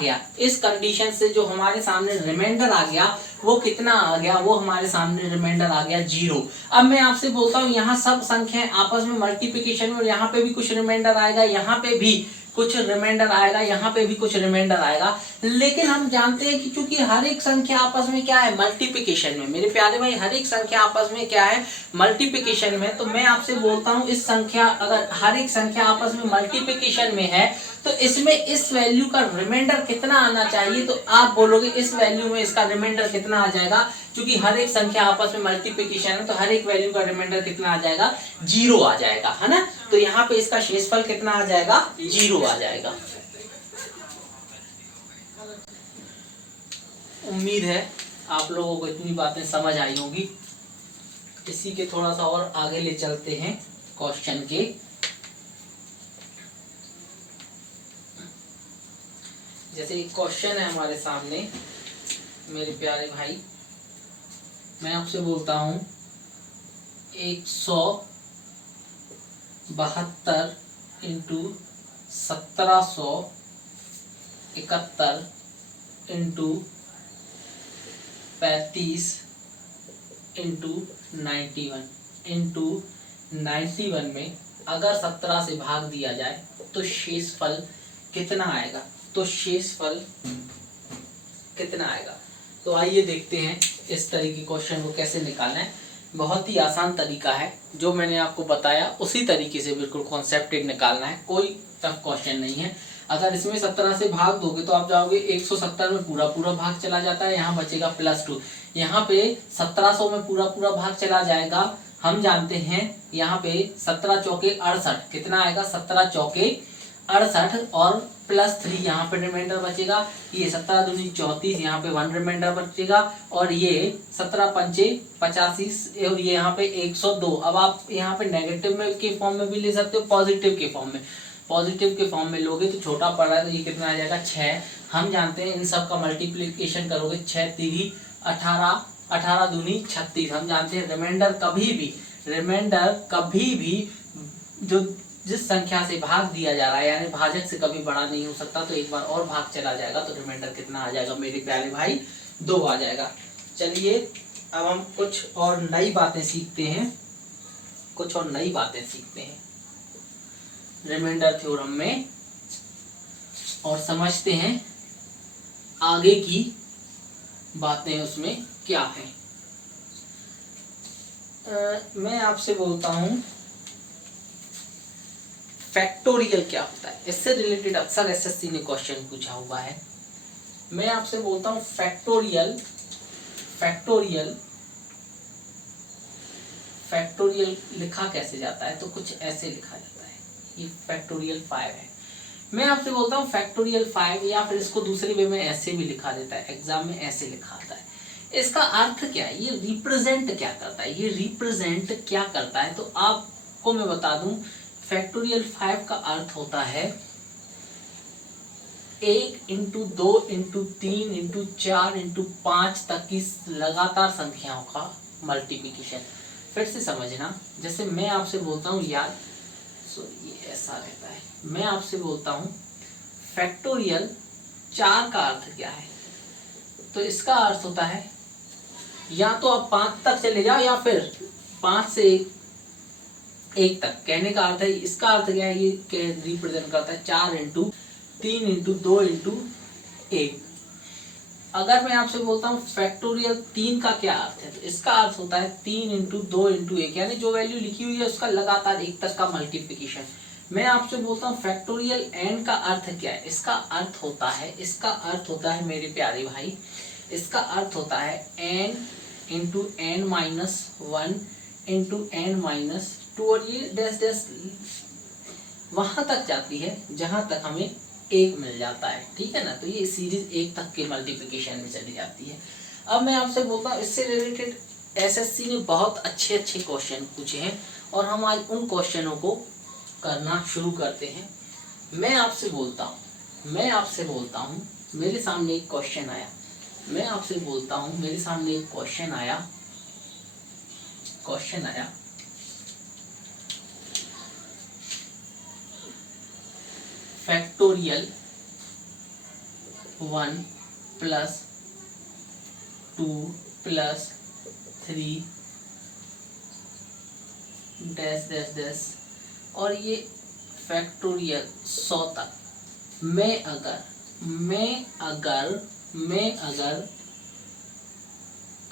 गया, वो कितना आ गया, वो हमारे सामने रिमाइंडर आ गया 0। अब मैं आपसे बोलता हूँ, यहाँ सब संख्याएं आपस में मल्टीप्लिकेशन में, और यहाँ पे भी कुछ रिमाइंडर आएगा, यहाँ पे भी कुछ रिमाइंडर आएगा, यहाँ पे भी कुछ रिमाइंडर आएगा। लेकिन हम जानते हैं कि चूंकि हर एक संख्या आपस में क्या है, मल्टीप्लिकेशन में, मेरे प्यारे भाई हर एक संख्या आपस में क्या है, मल्टीप्लिकेशन में। तो मैं आपसे बोलता हूँ, इस संख्या, अगर हर एक संख्या आपस में मल्टीप्लिकेशन में है तो इसमें इस वैल्यू का रिमाइंडर कितना आना चाहिए, तो आप बोलोगे इस वैल्यू में इसका रिमाइंडर कितना आ जाएगा, क्योंकि हर एक संख्या आपस में मल्टीप्लिकेशन है तो हर एक वैल्यू का रिमाइंडर कितना आ जाएगा, 0 आ जाएगा, है ना। तो यहाँ पे इसका शेषफल कितना आ जाएगा, 0 आ जाएगा। उम्मीद है आप लोगों को इतनी बातें समझ आई होगी। इसी के थोड़ा सा और आगे ले चलते हैं क्वेश्चन के। जैसे एक क्वेश्चन है हमारे सामने मेरे प्यारे भाई, मैं आपसे बोलता हूं 172 × 1771 × 35 × 91 में अगर 17 से भाग दिया जाए तो शेषफल कितना आएगा, तो आइए देखते हैं इस तरह की क्वेश्चन को कैसे निकालना है। बहुत ही आसान तरीका है, जो मैंने आपको बताया उसी तरीके से बिल्कुल कॉन्सेप्टेड निकालना है, कोई टफ क्वेश्चन नहीं है। अगर इसमें 17 से भाग दोगे तो आप जाओगे 170 में पूरा पूरा भाग चला जाता है, यहाँ बचेगा +2। यहाँ पे 1700 में पूरा पूरा भाग चला जाएगा, हम जानते हैं यहाँ पे 17 चौके 68, कितना आएगा 17 चौके 68 और +3 यहाँ पे रिमाइंडर बचेगा। ये 17 दूनी 34, यहाँ पे 1 रिमाइंडर बचेगा और ये 17 पंचे 85 और ये यहाँ पे 102। अब आप यहाँ पे नेगेटिव में के फॉर्म में भी ले सकते हो, पॉजिटिव के फॉर्म में। पॉजिटिव के फॉर्म में लोगे तो छोटा पड़ रहा है, तो ये कितना आ जाएगा 6। हम जानते हैं इन सब का मल्टीप्लीकेशन करोगे 6 3 18, 18 दूनी 36। हम जानते हैं रिमाइंडर कभी भी जो जिस संख्या से भाग दिया जा रहा है यानी भाजक से कभी बड़ा नहीं हो सकता, तो एक बार और भाग चला जाएगा तो रिमाइंडर कितना आ जाएगा मेरे प्यारे भाई, 2 आ जाएगा। चलिए अब हम कुछ और नई बातें सीखते हैं, रिमाइंडर थ्योरम में और समझते हैं आगे की बातें उसमें क्या है। मैं आपसे बोलता हूं फैक्टोरियल क्या होता है, इससे रिलेटेड अक्सर एसएससी ने क्वेश्चन पूछा हुआ है। मैं आपसे बोलता हूं फैक्टोरियल लिखा कैसे जाता है, तो कुछ ऐसे लिखा जाता है, ये फैक्टोरियल 5 है। मैं आपसे बोलता हूं फैक्टोरियल 5, या फिर इसको दूसरे वे में ऐसे भी लिखा देता है, एग्जाम में ऐसे लिखा आता है। इसका अर्थ क्या है, ये रिप्रेजेंट क्या करता है, तो आपको मैं बता दूं फैक्टोरियल 5 का अर्थ होता है 1 इंटू 2 इंटू 3 इंटू 4 इंटू 5 तक की लगातार संख्याओं का मल्टीप्लिकेशन। फिर से समझना, जैसे मैं आपसे बोलता हूँ यार, ये ऐसा रहता है, मैं आपसे बोलता हूँ फैक्टोरियल 4 का अर्थ क्या है, तो इसका अर्थ होता है या तो आप 5 तक चले जाओ या फिर 5 से 1 तक। कहने का अर्थ है, इसका अर्थ क्या है, ये रिप्रेजेंट करता है 4 इंटू 3 इंटू 2 इंटू 1। अगर मैं आपसे बोलता हूँ फैक्टोरियल 3 का क्या अर्थ है, तो इसका अर्थ होता है 3 इंटू 2 इंटू 1, यानी जो वैल्यू लिखी हुई है उसका लगातार 1 तक का मल्टीप्लिकेशन। मैं आपसे बोलता हूँ फैक्टोरियल n का अर्थ क्या है, इसका अर्थ होता है मेरे प्यारे भाई, इसका अर्थ होता है n into n minus 1 into n minus 2, और ये डैश डैश वहां तक जाती है जहां तक हमें 1 मिल जाता है, ठीक है ना। तो ये सीरीज 1 तक के मल्टीप्लिकेशन में चली जाती है। अब मैं आपसे बोलता हूँ, इससे रिलेटेड एसएससी ने बहुत अच्छे क्वेश्चन पूछे हैं और हम आज उन क्वेश्चनों को करना शुरू करते हैं। मैं आपसे बोलता हूँ मेरे सामने एक क्वेश्चन आया, factorial 1 plus 2 plus 3 dash dash dash और ये फैक्टोरियल 100 तक। मैं अगर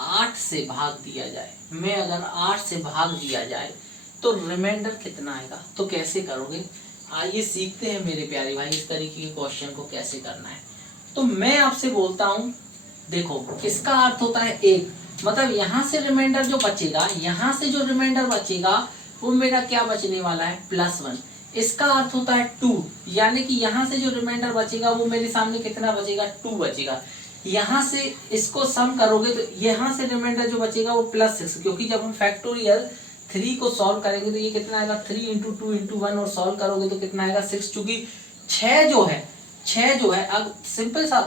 8 से भाग दिया जाए तो रिमाइंडर कितना आएगा, तो कैसे करोगे, आइए सीखते हैं मेरे प्यारे भाई इस तरीके के क्वेश्चन को कैसे करना है। तो मैं आपसे बोलता हूं, देखो इसका अर्थ होता है 1, मतलब यहाँ से रिमाइंडर जो बचेगा वो मेरा क्या बचने वाला है, +1। इसका अर्थ होता है 2, यानी कि यहाँ से जो रिमाइंडर बचेगा वो मेरे सामने कितना बचेगा, 2 बचेगा। यहाँ से इसको सम करोगे तो यहाँ से रिमाइंडर जो बचेगा वो +6, क्योंकि जब हम फैक्टोरियल 3 को सॉल्व करेंगे तो ये कितना आएगा, 3 इंटू 2 इंटू 1, और सॉल्व करोगे तो कितना आएगा 6, चूंकि 6 जो है अब सिंपल सा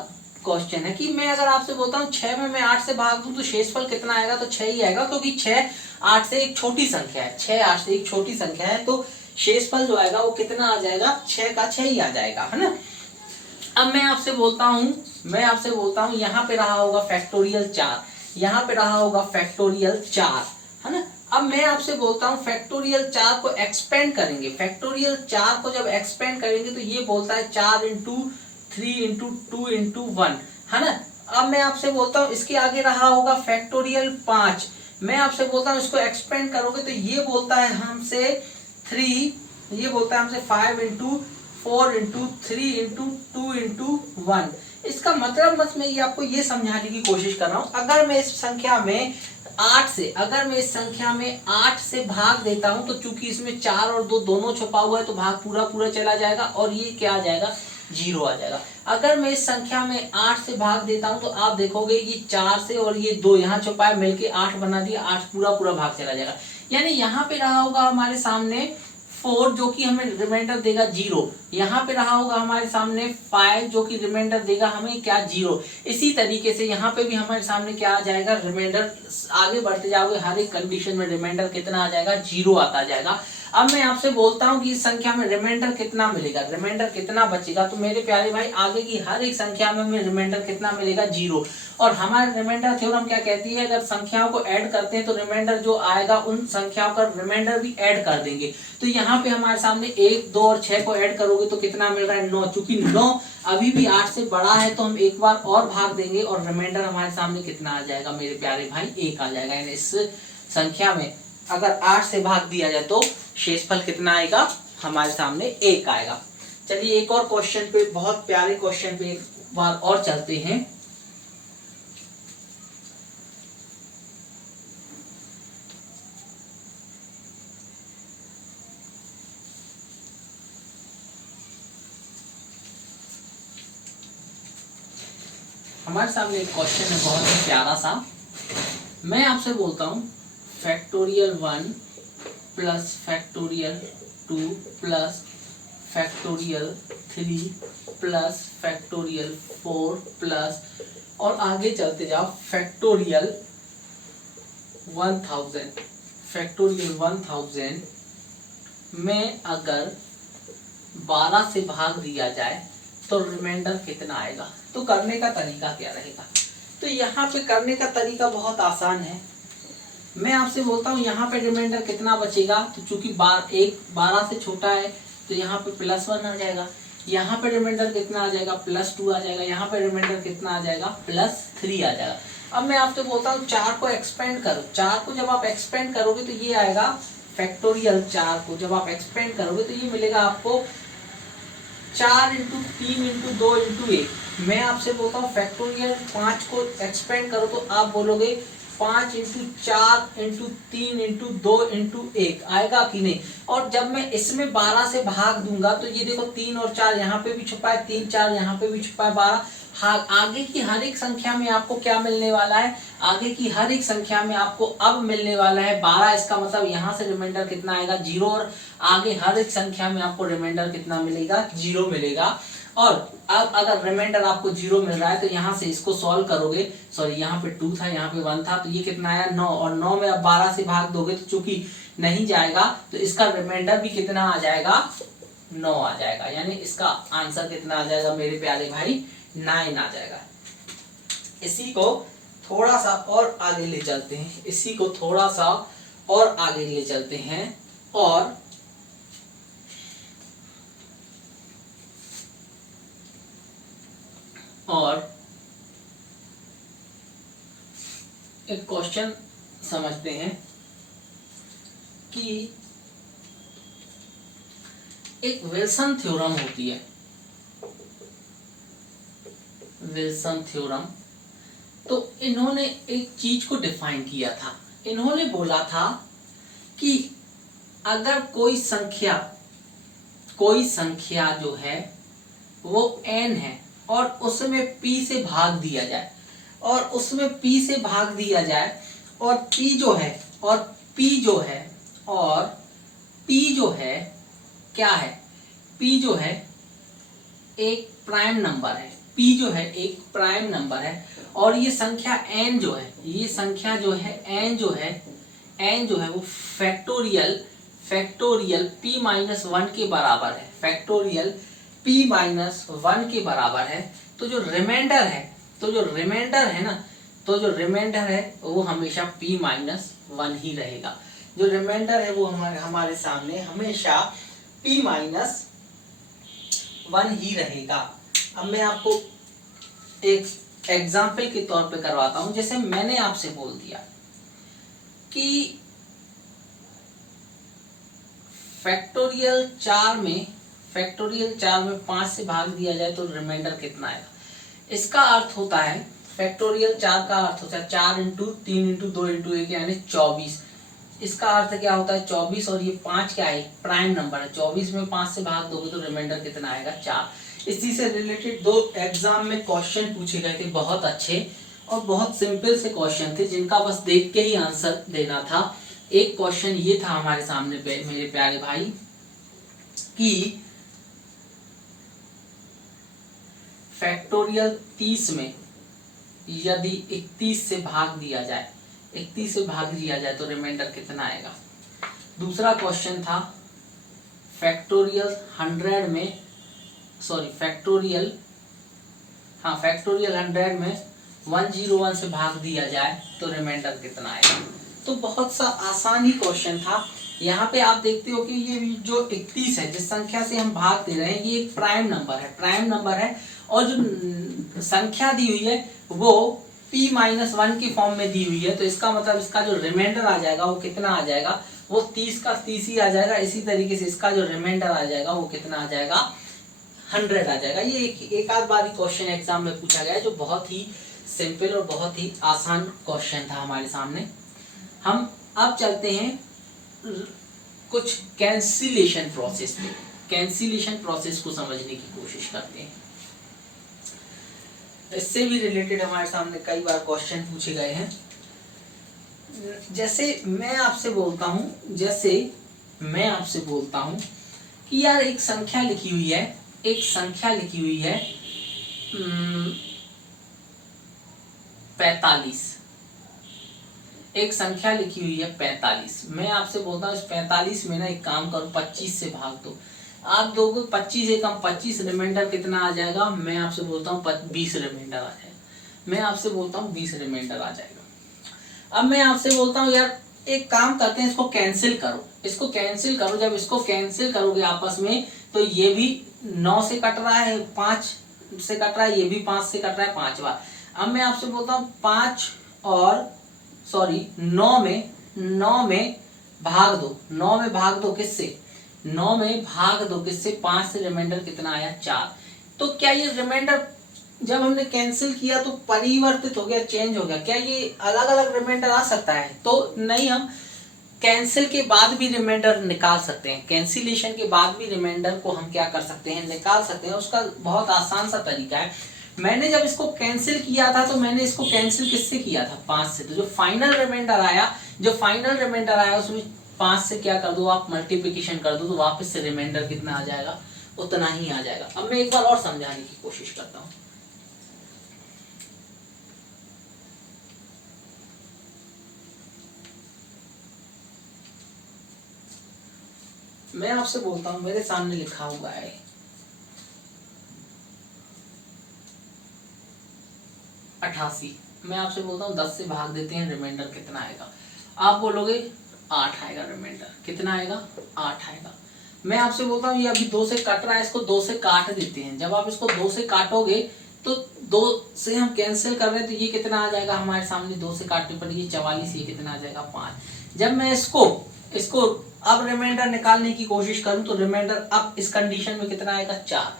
क्वेश्चन है कि मैं अगर आपसे बोलता हूँ 6 में मैं 8 से भाग दूं तो शेषफल कितना आएगा, तो 6 ही आएगा, क्योंकि 6 8 से एक छोटी संख्या है, तो शेषफल जो आएगा वो कितना आ जाएगा, 6 का 6 ही आ जाएगा, है ना। अब मैं आपसे बोलता हूँ यहाँ पे रहा होगा फैक्टोरियल 4, है ना। अब मैं आपसे बोलता हूँ फैक्टोरियल 4 को एक्सपेंड करेंगे, फैक्टोरियल 4 को जब एक्सपेंड करेंगे तो ये बोलता है 4 इंटू 3 इंटू 2 इंटू 1, है ना। अब मैं आपसे बोलता हूँ इसके आगे रहा होगा फैक्टोरियल 5, मैं आपसे बोलता हूँ इसको एक्सपेंड करोगे तो ये बोलता है हमसे 3, ये बोलता है हमसे 5 इंटू 4 इंटू 3 इंटू 2 इंटू 1। इसका मतलब बस मैं ये आपको ये समझाने की कोशिश कर रहा हूँ, अगर मैं इस संख्या में 8 से, अगर मैं इस संख्या में 8 से भाग देता हूं तो चूंकि इसमें 4 और 2 दोनों छुपा हुआ है तो भाग पूरा पूरा चला जाएगा और ये क्या आ जाएगा, 0 आ जाएगा। अगर मैं इस संख्या में 8 से भाग देता हूं तो आप देखोगे ये 4 से और ये 2 यहाँ छुपा है, मिलके 8 बना दिया, 8 पूरा पूरा भाग चला जाएगा। यानी यहाँ पे रहा होगा हमारे सामने 4 जो कि हमें रिमाइंडर देगा 0, यहाँ पे रहा होगा हमारे सामने 5 जो कि रिमाइंडर देगा हमें क्या, 0। इसी तरीके से यहाँ पे भी हमारे सामने क्या आ जाएगा, रिमाइंडर। आगे बढ़ते जाओगे हर एक कंडीशन में रिमाइंडर कितना आ जाएगा, 0 आता जाएगा। अब मैं आपसे बोलता हूँ कि इस संख्या में रिमाइंडर कितना मिलेगा, रिमाइंडर कितना बचेगा, तो मेरे प्यारे भाई आगे की हर एक संख्या में हमें रिमाइंडर कितना मिलेगा, 0। और हमारा रिमाइंडर थ्योरम क्या कहती है, अगर संख्याओं को ऐड करते हैं तो रिमाइंडर जो आएगा उन संख्याओं का रिमाइंडर भी ऐड कर देंगे। तो यहाँ पे हमारे सामने 1, 2 और 6 को ऐड करोगे तो कितना मिल रहा है, 9। चूंकि 9 अभी भी 8 से बड़ा है तो हम एक बार और भाग देंगे और रिमाइंडर हमारे सामने कितना आ जाएगा मेरे प्यारे भाई, 1 आ जाएगा। यानी इस संख्या में अगर 8 से भाग दिया जाए तो शेषफल कितना आएगा, हमारे सामने 1 आएगा। चलिए एक और क्वेश्चन पे, बहुत प्यारे क्वेश्चन पे एक बार और चलते हैं। हमारे सामने एक क्वेश्चन है बहुत ही प्यारा सा। मैं आपसे बोलता हूँ factorial 1 plus factorial 2 plus factorial 3 plus factorial 4 plus, और आगे चलते जाओ फैक्टोरियल 1000, फैक्टोरियल 1000 में अगर 12 से भाग दिया जाए तो रिमाइंडर कितना आएगा। तो करने का तरीका क्या रहेगा, तो यहाँ पे करने का तरीका बहुत आसान है। मैं आपसे बोलता हूँ यहाँ पे रिमाइंडर कितना बचेगा, तो चूंकि 12 से छोटा है तो यहाँ पे +1 आ जाएगा। यहाँ पे रिमाइंडर कितना आ जाएगा, +2 आ जाएगा। यहाँ पे रिमाइंडर कितना आ जाएगा, +3 आ जाएगा। अब मैं आपसे बोलता हूँ 4 को एक्सपेंड करो। 4 को जब आप एक्सपेंड करोगे तो ये आएगा फैक्टोरियल 4 को जब आप एक्सपेंड करोगे तो ये मिलेगा आपको 4 इंटू 3 इंटू 2 इंटू 1। मैं आपसे बोलता हूँ फैक्टोरियल 5 को एक्सपेंड करो तो आप बोलोगे 5 इंटू 4 इंटू 3 इंटू 2 इंटू 1 आएगा कि नहीं। और जब मैं इसमें 12 से भाग दूंगा तो ये देखो 3 और 4 यहाँ पे भी छुपा है, 3 4 यहाँ पे भी छुपा है, 12। आगे की हर एक संख्या में आपको क्या मिलने वाला है, आगे की हर एक संख्या में आपको अब मिलने वाला है 12। इसका मतलब यहाँ से रिमाइंडर कितना आएगा, 0। और आगे हर एक संख्या में आपको रिमाइंडर कितना मिलेगा, 0 मिलेगा। और अब अगर रिमाइंडर आपको 0 मिल रहा है तो यहाँ से इसको सॉल्व करोगे, सॉरी यहाँ पे 2 था यहाँ पे 1 था, तो ये कितना आया 9। और 9 में अब 12 से भाग दोगे तो चूंकि नहीं जाएगा तो इसका रिमाइंडर भी कितना आ जाएगा, 9 आ जाएगा। यानी इसका आंसर कितना आ जाएगा मेरे प्यारे भाई, 9 आ जाएगा। इसी को थोड़ा सा और आगे ले चलते हैं, इसी को थोड़ा सा और आगे ले चलते हैं और एक क्वेश्चन समझते हैं कि एक विल्सन थ्योरम होती है, विल्सन थ्योरम। तो इन्होंने एक चीज को डिफाइन किया था। इन्होंने बोला था कि अगर कोई संख्या जो है वो n है और उसमें p से भाग दिया जाए, और उसमें p से भाग दिया जाए और p जो है क्या है, p जो है एक प्राइम नंबर है, p जो है एक प्राइम नंबर है। और ये संख्या n जो है, ये संख्या जो है n जो है वो फैक्टोरियल p-1 के बराबर है, फैक्टोरियल p-1 के बराबर है। तो जो रिमाइंडर है वो हमेशा p-1 ही रहेगा। जो रिमाइंडर है वो हमारे सामने हमेशा p-1 ही रहेगा। अब मैं आपको एक एग्जाम्पल के तौर पे करवाता हूं। जैसे मैंने आपसे बोल दिया कि फैक्टोरियल 4 में 5 से भाग दिया जाए तो रिमाइंडर कितना आएगा। इसका अर्थ होता है, फैक्टोरियल 4 का अर्थ होता है 4 इंटू 3 इंटू 2 इंटू 1 यानी 24। इसका अर्थ क्या होता है 24, और ये 5 क्या है, प्राइम नंबर है। 24 में 5 से भाग दोगे तो रिमाइंडर कितना आएगा, 4। इसी से रिलेटेड 2 एग्जाम में क्वेश्चन पूछे गए थे, बहुत अच्छे और बहुत सिंपल से क्वेश्चन थे, जिनका बस देख के ही आंसर देना था। एक क्वेश्चन ये था हमारे सामने पे मेरे प्यारे भाई कि फैक्टोरियल 30 में यदि 31 से भाग दिया जाए, 31 से भाग दिया जाए तो रिमाइंडर कितना आएगा। दूसरा क्वेश्चन था फैक्टोरियल 100 में, सॉरी फैक्टोरियल 100 में 101 से भाग दिया जाए तो रिमाइंडर कितना आएगा। तो बहुत सा आसान ही क्वेश्चन था। यहाँ पे आप देखते हो कि ये जो 31 है, जिस संख्या से हम भाग दे रहे हैं, ये एक प्राइम नंबर है, और जो संख्या दी हुई है वो p-1 की फॉर्म में दी हुई है। तो इसका मतलब इसका जो रिमाइंडर आ जाएगा वो कितना आ जाएगा, वो 30 का 30 ही आ जाएगा। इसी तरीके से इसका जो रिमाइंडर आ जाएगा वो कितना आ जाएगा, 100 आ जाएगा। ये एक आध बार क्वेश्चन एग्जाम में पूछा गया है, जो बहुत ही सिंपल और बहुत ही आसान क्वेश्चन था हमारे सामने। हम अब चलते हैं कुछ कैंसिलेशन प्रोसेस पे, कैंसिलेशन प्रोसेस को समझने की कोशिश करते हैं। इससे भी रिलेटेड हमारे सामने कई बार क्वेश्चन पूछे गए हैं। जैसे मैं आपसे बोलता हूं कि यार एक संख्या लिखी हुई है 45, एक संख्या लिखी हुई है 45। मैं आपसे बोलता हूँ इस 45 में ना एक काम करो, 25 से भाग दो। आप दोगे 25 एकम 25, रिमाइंडर कितना आ जाएगा, मैं आपसे बोलता हूँ 20 रिमाइंडर आ जाएगा। मैं आपसे बोलता हूँ 20 रिमाइंडर आ जाएगा। अब मैं आपसे बोलता हूँ यार एक काम करते हैं, इसको कैंसिल करो। जब इसको कैंसिल करोगे आपस में तो ये भी 9 से कट रहा है, 5 से कट रहा है, ये भी 5 से कट रहा है 5 बार। अब मैं आपसे बोलता हूँ 9 में भाग दो किससे, 5 से रिमाइंडर कितना आया, 4। तो क्या ये रिमाइंडर जब हमने कैंसिल किया तो परिवर्तित हो गया, चेंज हो गया, क्या ये अलग अलग रिमाइंडर आ सकता है, तो नहीं। हम कैंसिल के बाद भी रिमाइंडर निकाल सकते हैं, कैंसिलेशन के बाद भी रिमाइंडर को हम क्या कर सकते हैं, निकाल सकते हैं। उसका बहुत आसान सा तरीका है। मैंने जब इसको कैंसिल किया था तो मैंने इसको कैंसिल किससे किया था, 5 से। तो जो फाइनल रिमाइंडर आया उसमें 5 से क्या कर दो आप, मल्टीप्लिकेशन कर दो, तो वापस से रिमाइंडर कितना आ जाएगा, उतना ही आ जाएगा। अब मैं एक बार और समझाने की कोशिश करता हूँ। मैं आपसे बोलता हूं, मेरे सामने लिखा हुआ है 88। मैं आपसे बोलता हूँ 10 से भाग देते हैं, रिमाइंडर कितना आएगा। आप बोलोगे 8 आएगा, रिमाइंडर कितना आएगा, 8 आएगा। मैं आपसे बोलता हूँ ये अभी 2 से कट रहा है, इसको 2 से काट देते हैं। जब आप इसको 2 से काटोगे तो 2 से हम कैंसिल कर रहे हैं, तो ये कितना आ जाएगा हमारे सामने, 2 से काटने पर ये 44, ये कितना आ जाएगा, 5। जब मैं इसको अब रिमाइंडर निकालने की कोशिश करूं तो रिमाइंडर अब इस कंडीशन में कितना आएगा, 4।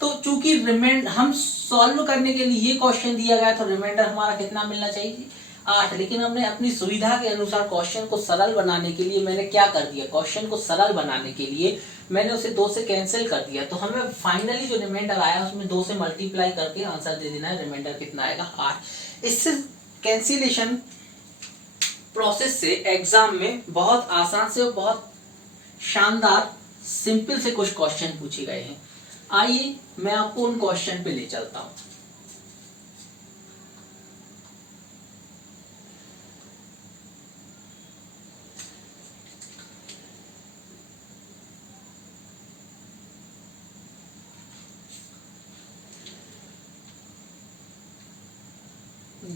तो चूंकि रिमाइंडर हम सॉल्व करने के लिए ये क्वेश्चन दिया गया तो रिमाइंडर हमारा कितना मिलना चाहिए, 8। लेकिन हमने अपनी सुविधा के अनुसार क्वेश्चन को सरल बनाने के लिए मैंने क्या कर दिया, क्वेश्चन को सरल बनाने के लिए मैंने उसे 2 से कैंसिल कर दिया। तो हमें फाइनली जो रिमाइंडर आया उसमें 2 से मल्टीप्लाई करके आंसर दे देना है, रिमाइंडर कितना आएगा, 8। इससे कैंसिलेशन प्रोसेस से एग्जाम में बहुत आसान से और बहुत शानदार सिंपल से कुछ क्वेश्चन पूछे गए हैं। आइए मैं आपको उन क्वेश्चन पे ले चलता हूं।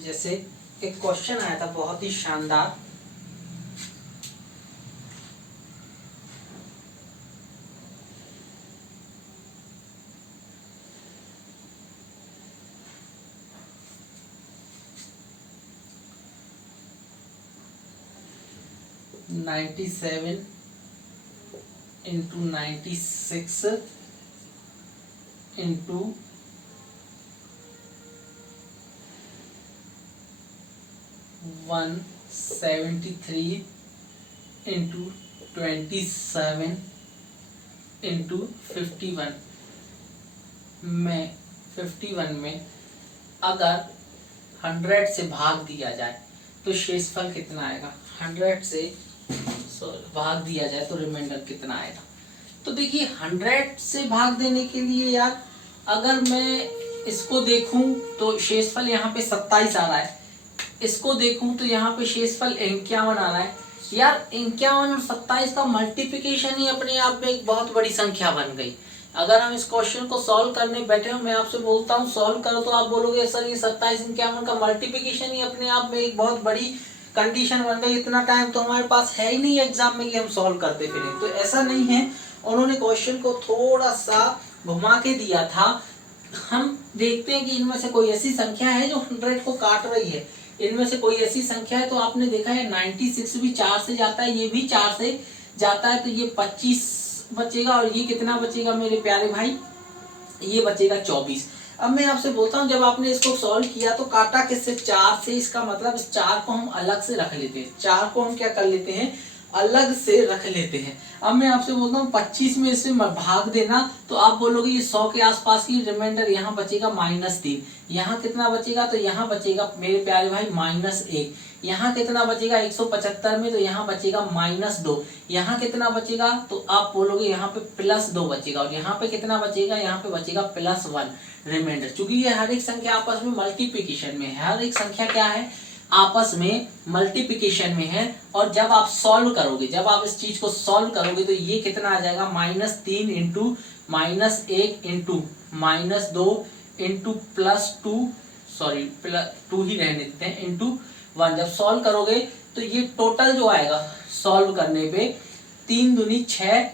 जैसे एक क्वेश्चन आया था बहुत ही शानदार, 97 इंटू 96 इंटू 173 इंटू 27 इंटू 51 में अगर 100 से भाग दिया जाए तो शेषफल कितना आएगा। 100 से भाग दिया जाए तो रिमाइंडर कितना आएगा। तो देखिए 100 से भाग देने के लिए यार अगर मैं इसको देखूं तो शेषफल यहाँ पे 27 आ रहा है, इसको देखूं तो यहाँ पे शेषफल 51 आ रहा है। यार 51 और 27 का मल्टीप्लिकेशन ही अपने आप में एक बहुत बड़ी संख्या बन गई। अगर हम इस क्वेश्चन को सॉल्व करने बैठे हो, मैं आपसे बोलता हूँ सॉल्व करो, तो आप बोलोगे सर ये 27 51 का मल्टीप्लिकेशन ही अपने आप में एक बहुत बड़ी कंडीशन बन गई। इतना टाइम तो हमारे पास है ही नहीं एग्जाम में कि हम सॉल्व करते फिरें। तो ऐसा नहीं है, उन्होंने क्वेश्चन को थोड़ा सा घुमा के दिया था। हम देखते हैं कि इनमें से कोई ऐसी संख्या है जो 100 को काट रही है, इनमें से कोई ऐसी संख्या है। तो आपने देखा है 96 भी 4 से जाता है, ये भी 4 से जाता है, तो ये 25 बचेगा और ये कितना बचेगा मेरे प्यारे भाई, ये बचेगा 24। अब मैं आपसे बोलता हूँ जब आपने इसको सॉल्व किया तो काटा किससे, 4 से। इसका मतलब इस 4 को हम अलग से रख लेते हैं, 4 को हम क्या कर लेते हैं, अलग से रख लेते हैं। अब मैं आपसे बोलता हूँ 25 में इसे भाग देना, तो आप बोलोगे ये 100 के आसपास की रिमाइंडर यहाँ बचेगा -3। यहाँ कितना बचेगा, तो यहाँ बचेगा मेरे प्यारे भाई -1। यहाँ कितना बचेगा 175 में, तो यहाँ बचेगा -2। यहाँ कितना बचेगा, तो आप बोलोगे यहाँ पे +2 बचेगा, और यहाँ पे कितना बचेगा, यहाँ पे बचेगा +1 रिमाइंडर। चूंकि ये हर एक संख्या आपस में मल्टीप्लिकेशन में है, हर एक संख्या क्या है, आपस में मल्टीप्लिकेशन में है। और जब आप सॉल्व करोगे, जब आप इस चीज को सॉल्व करोगे तो ये कितना आ जाएगा, -3 इंटू -1 इंटू -2 इंटू +2, सॉरी +2 ही रहने देते हैं, इंटू 1। जब सॉल्व करोगे तो ये टोटल जो आएगा सॉल्व करने पे 3 दूनी 6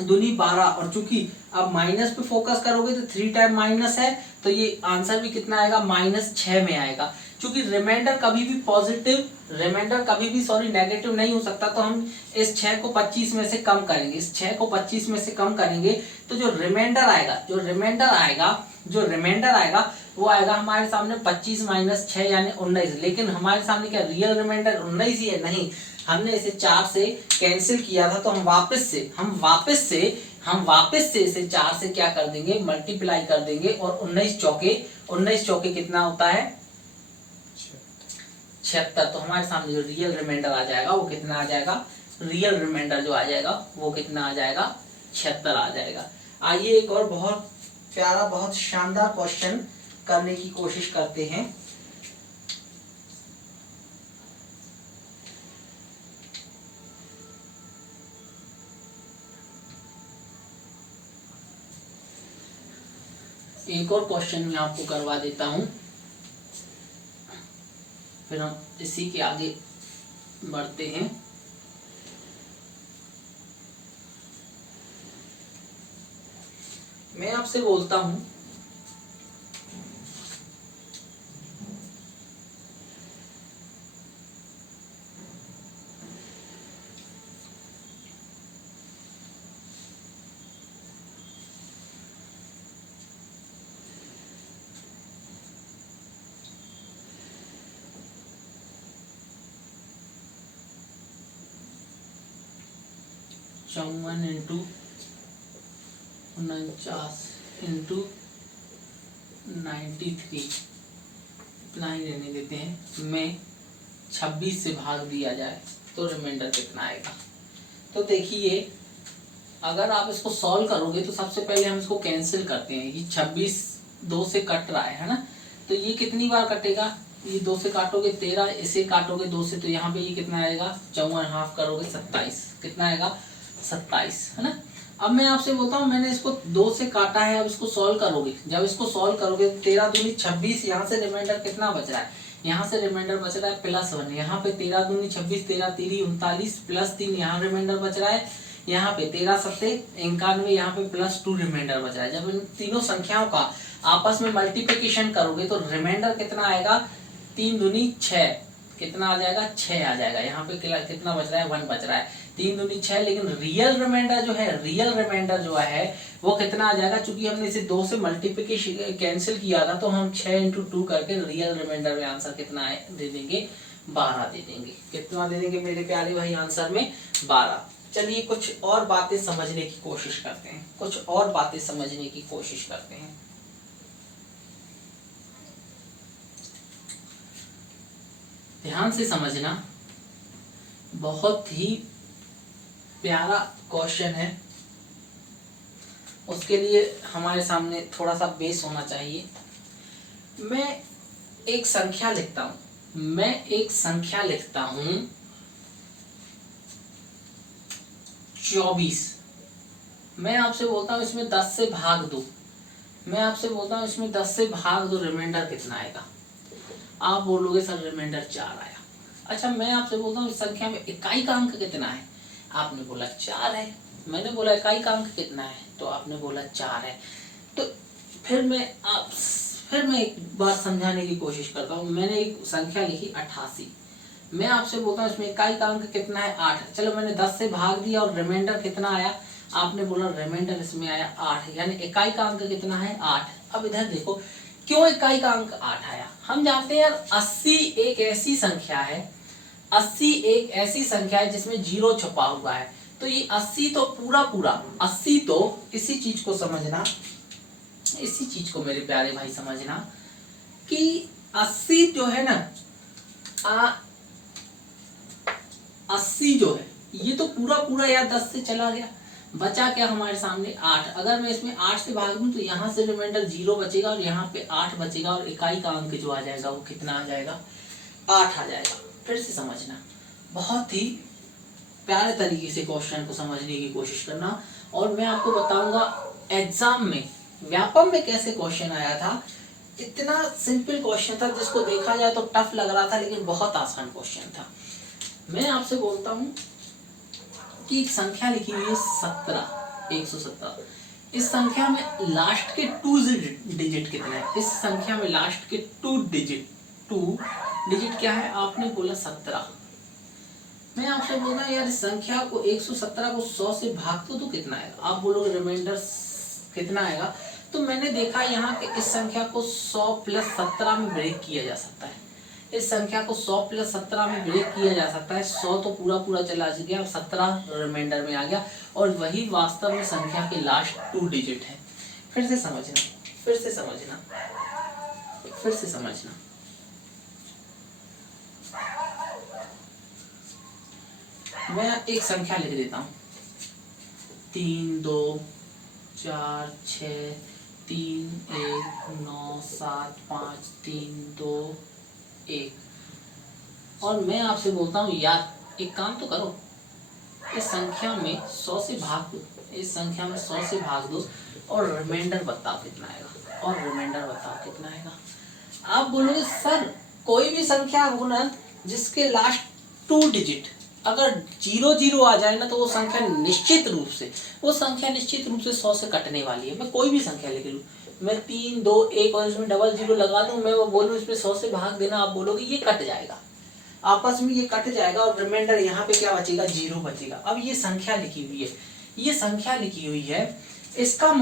दूनी 12, और चूंकि अब माइनस पे फोकस करोगे तो 3 टाइम माइनस है, तो ये आंसर भी कितना आएगा, -6 में आएगा। क्योंकि रिमाइंडर कभी भी पॉजिटिव, रिमाइंडर कभी भी सॉरी नेगेटिव नहीं हो सकता। तो हम इस 6 को 25 में से कम करेंगे, इस 6 को 25 में से कम करेंगे, तो जो रिमाइंडर आएगा वो आएगा हमारे सामने 25 - 6 यानी 19। लेकिन हमारे सामने क्या रियल रिमाइंडर 19 ही है, नहीं, हमने इसे 4 से कैंसिल किया था। तो हम वापस से इसे 4 से क्या कर देंगे, मल्टीप्लाई कर देंगे, और 19 चौके कितना होता है, 76। तो हमारे सामने जो रियल रिमाइंडर आ जाएगा वो कितना आ जाएगा, रियल रिमाइंडर जो आ जाएगा वो कितना आ जाएगा, 76 आ जाएगा। आइए एक और बहुत प्यारा, बहुत शानदार क्वेश्चन करने की कोशिश करते हैं। एक और क्वेश्चन मैं आपको करवा देता हूं, फिर हम इसी के आगे बढ़ते हैं। मैं आपसे बोलता हूं × 49 इंटू 93 इतना ही रहने देते हैं, में 26 से भाग दिया जाए तो रिमाइंडर कितना आएगा। तो देखिए अगर आप इसको सॉल्व करोगे तो सबसे पहले हम इसको कैंसिल करते हैं। ये 26 2 से कट रहा है ना, तो ये कितनी बार कटेगा, ये 2 से काटोगे 13, इसे काटोगे 2 से, तो यहाँ पे ये कितना आएगा, 54 हाफ करोगे 27, कितना आएगा 27, है ना। अब मैं आपसे बोलता हूँ मैंने इसको 2 से काटा है, अब इसको सॉल्व करोगे, जब इसको सॉल्व करोगे 13 दूनी 26, यहाँ से रिमाइंडर कितना बच रहा है, यहाँ से रिमाइंडर बच रहा है +1। यहाँ पे 13 दूनी 26, 13 3 39, +3 यहाँ रिमाइंडर बच रहा है, यहाँ पे 13 7 91, यहाँ पे +2 रिमाइंडर बच रहा है। जब इन तीनों संख्याओं का आपस में मल्टीप्लिकेशन करोगे तो रिमाइंडर कितना आएगा, 3 दूनी 6, कितना आ जाएगा 6 आ जाएगा। यहाँ पे कितना बच रहा है 1 बच रहा है, 3 दूनी 6, लेकिन रियल रिमाइंडर जो है वो कितना आ जाएगा, चूंकि हमने इसे 2 से मल्टीप्लिकेशन कैंसिल किया था तो हम 6 × 2 करके रियल रिमाइंडर में आंसर कितना दे देंगे 12 दे देंगे। कितना दे देंगे मेरे प्यारे भाई आंसर में 12। चलिए कुछ और बातें समझने की कोशिश करते हैं, ध्यान से समझना, बहुत ही प्यारा क्वेश्चन है। उसके लिए हमारे सामने थोड़ा सा बेस होना चाहिए। मैं एक संख्या लिखता हूं 24। मैं आपसे बोलता हूं इसमें 10 से भाग दो, रिमाइंडर कितना आएगा? आप बोलोगे सर रिमाइंडर 4 आया। अच्छा, मैं आपसे बोलता हूँ इस संख्या में इकाई का अंक कितना है? आपने बोला 4 है। मैंने बोला इकाई का अंक कितना है? तो आपने बोला 4 है। तो फिर मैं एक बार समझाने की कोशिश करता हूँ। मैंने एक संख्या लिखी 88। मैं आपसे बोलता हूँ इसमें इकाई का अंक कितना है? 8। चलो मैंने 10 से भाग दिया और रिमाइंडर कितना आया? आपने बोला रिमाइंडर इसमें आया 8, यानी इकाई का अंक कितना है? 8। अब इधर देखो, क्यों इकाई का अंक 8 आया? हम जानते हैं यार 80 एक ऐसी संख्या है जिसमें 0 छुपा हुआ है। तो ये 80 तो पूरा 80 तो इसी चीज को मेरे प्यारे भाई समझना कि 80 जो है ना 80 जो है ये तो पूरा यार 10 से चला गया, बचा क्या हमारे सामने 8। अगर मैं इसमें 8 से भाग दूं तो यहाँ से रिमाइंडर 0 बचेगा और यहाँ पे 8 बचेगा और इकाई का अंक जो आ जाएगा वो कितना आ जाएगा? 8 आ जाएगा। फिर से समझना, बहुत ही प्यारे तरीके से क्वेश्चन को समझने की कोशिश करना। और मैं आपको बताऊंगा एग्जाम में व्यापम में कैसे क्वेश्चन आया था। इतना सिंपल क्वेश्चन था जिसको देखा जाए तो टफ लग रहा था, लेकिन बहुत आसान क्वेश्चन था। मैं आपसे बोलता हूँ कि एक संख्या लिखी हुई है 117। इस संख्या में लास्ट के 2 डिजिट कितने हैं? इस संख्या में लास्ट के 2 डिजिट क्या है? आपने बोला 17। मैं आपसे बोल रहा हूँ यार इस संख्या को 117 को 100 से भाग दो तो कितना आएगा? आप बोलोगे रिमाइंडर कितना आएगा? तो मैंने देखा यहाँ के इस संख्या को 100 + 17 में ब्रेक किया जा सकता है। इस संख्या को 100 + 17 में ब्रेक किया जा सकता है। 100 तो पूरा चला गया, 17 रिमाइंडर में आ गया और वही वास्तव में संख्या के लास्ट 2 डिजिट है। फिर से समझना। मैं एक संख्या लिख देता हूँ 3 2 4 6 3 1 9 7 5 3 2 1 और मैं आपसे बोलता हूँ यार एक काम तो करो, इस संख्या में 100 से भाग दो और रिमाइंडर बताओ कितना आएगा। आप बोलोगे सर कोई भी संख्या हो ना जिसके लास्ट 2 डिजिट अगर 0 आ जाए ना तो वो संख्या निश्चित रूप से 100 से कटने वाली है। मैं कोई भी संख्या लेके लूँ, मैं 3 2 1 और इसमें डबल 0 लगा दूं, मैं वो बोलूँ इसमें 100 से भाग देना, आप बोलोगे ये कट जाएगा, आपस में ये कट जाएगा और रिमाइंडर यहाँ पे क्या बचेगा? 0 बचेगा। अब ये संख्या लिखी हुई है, इसका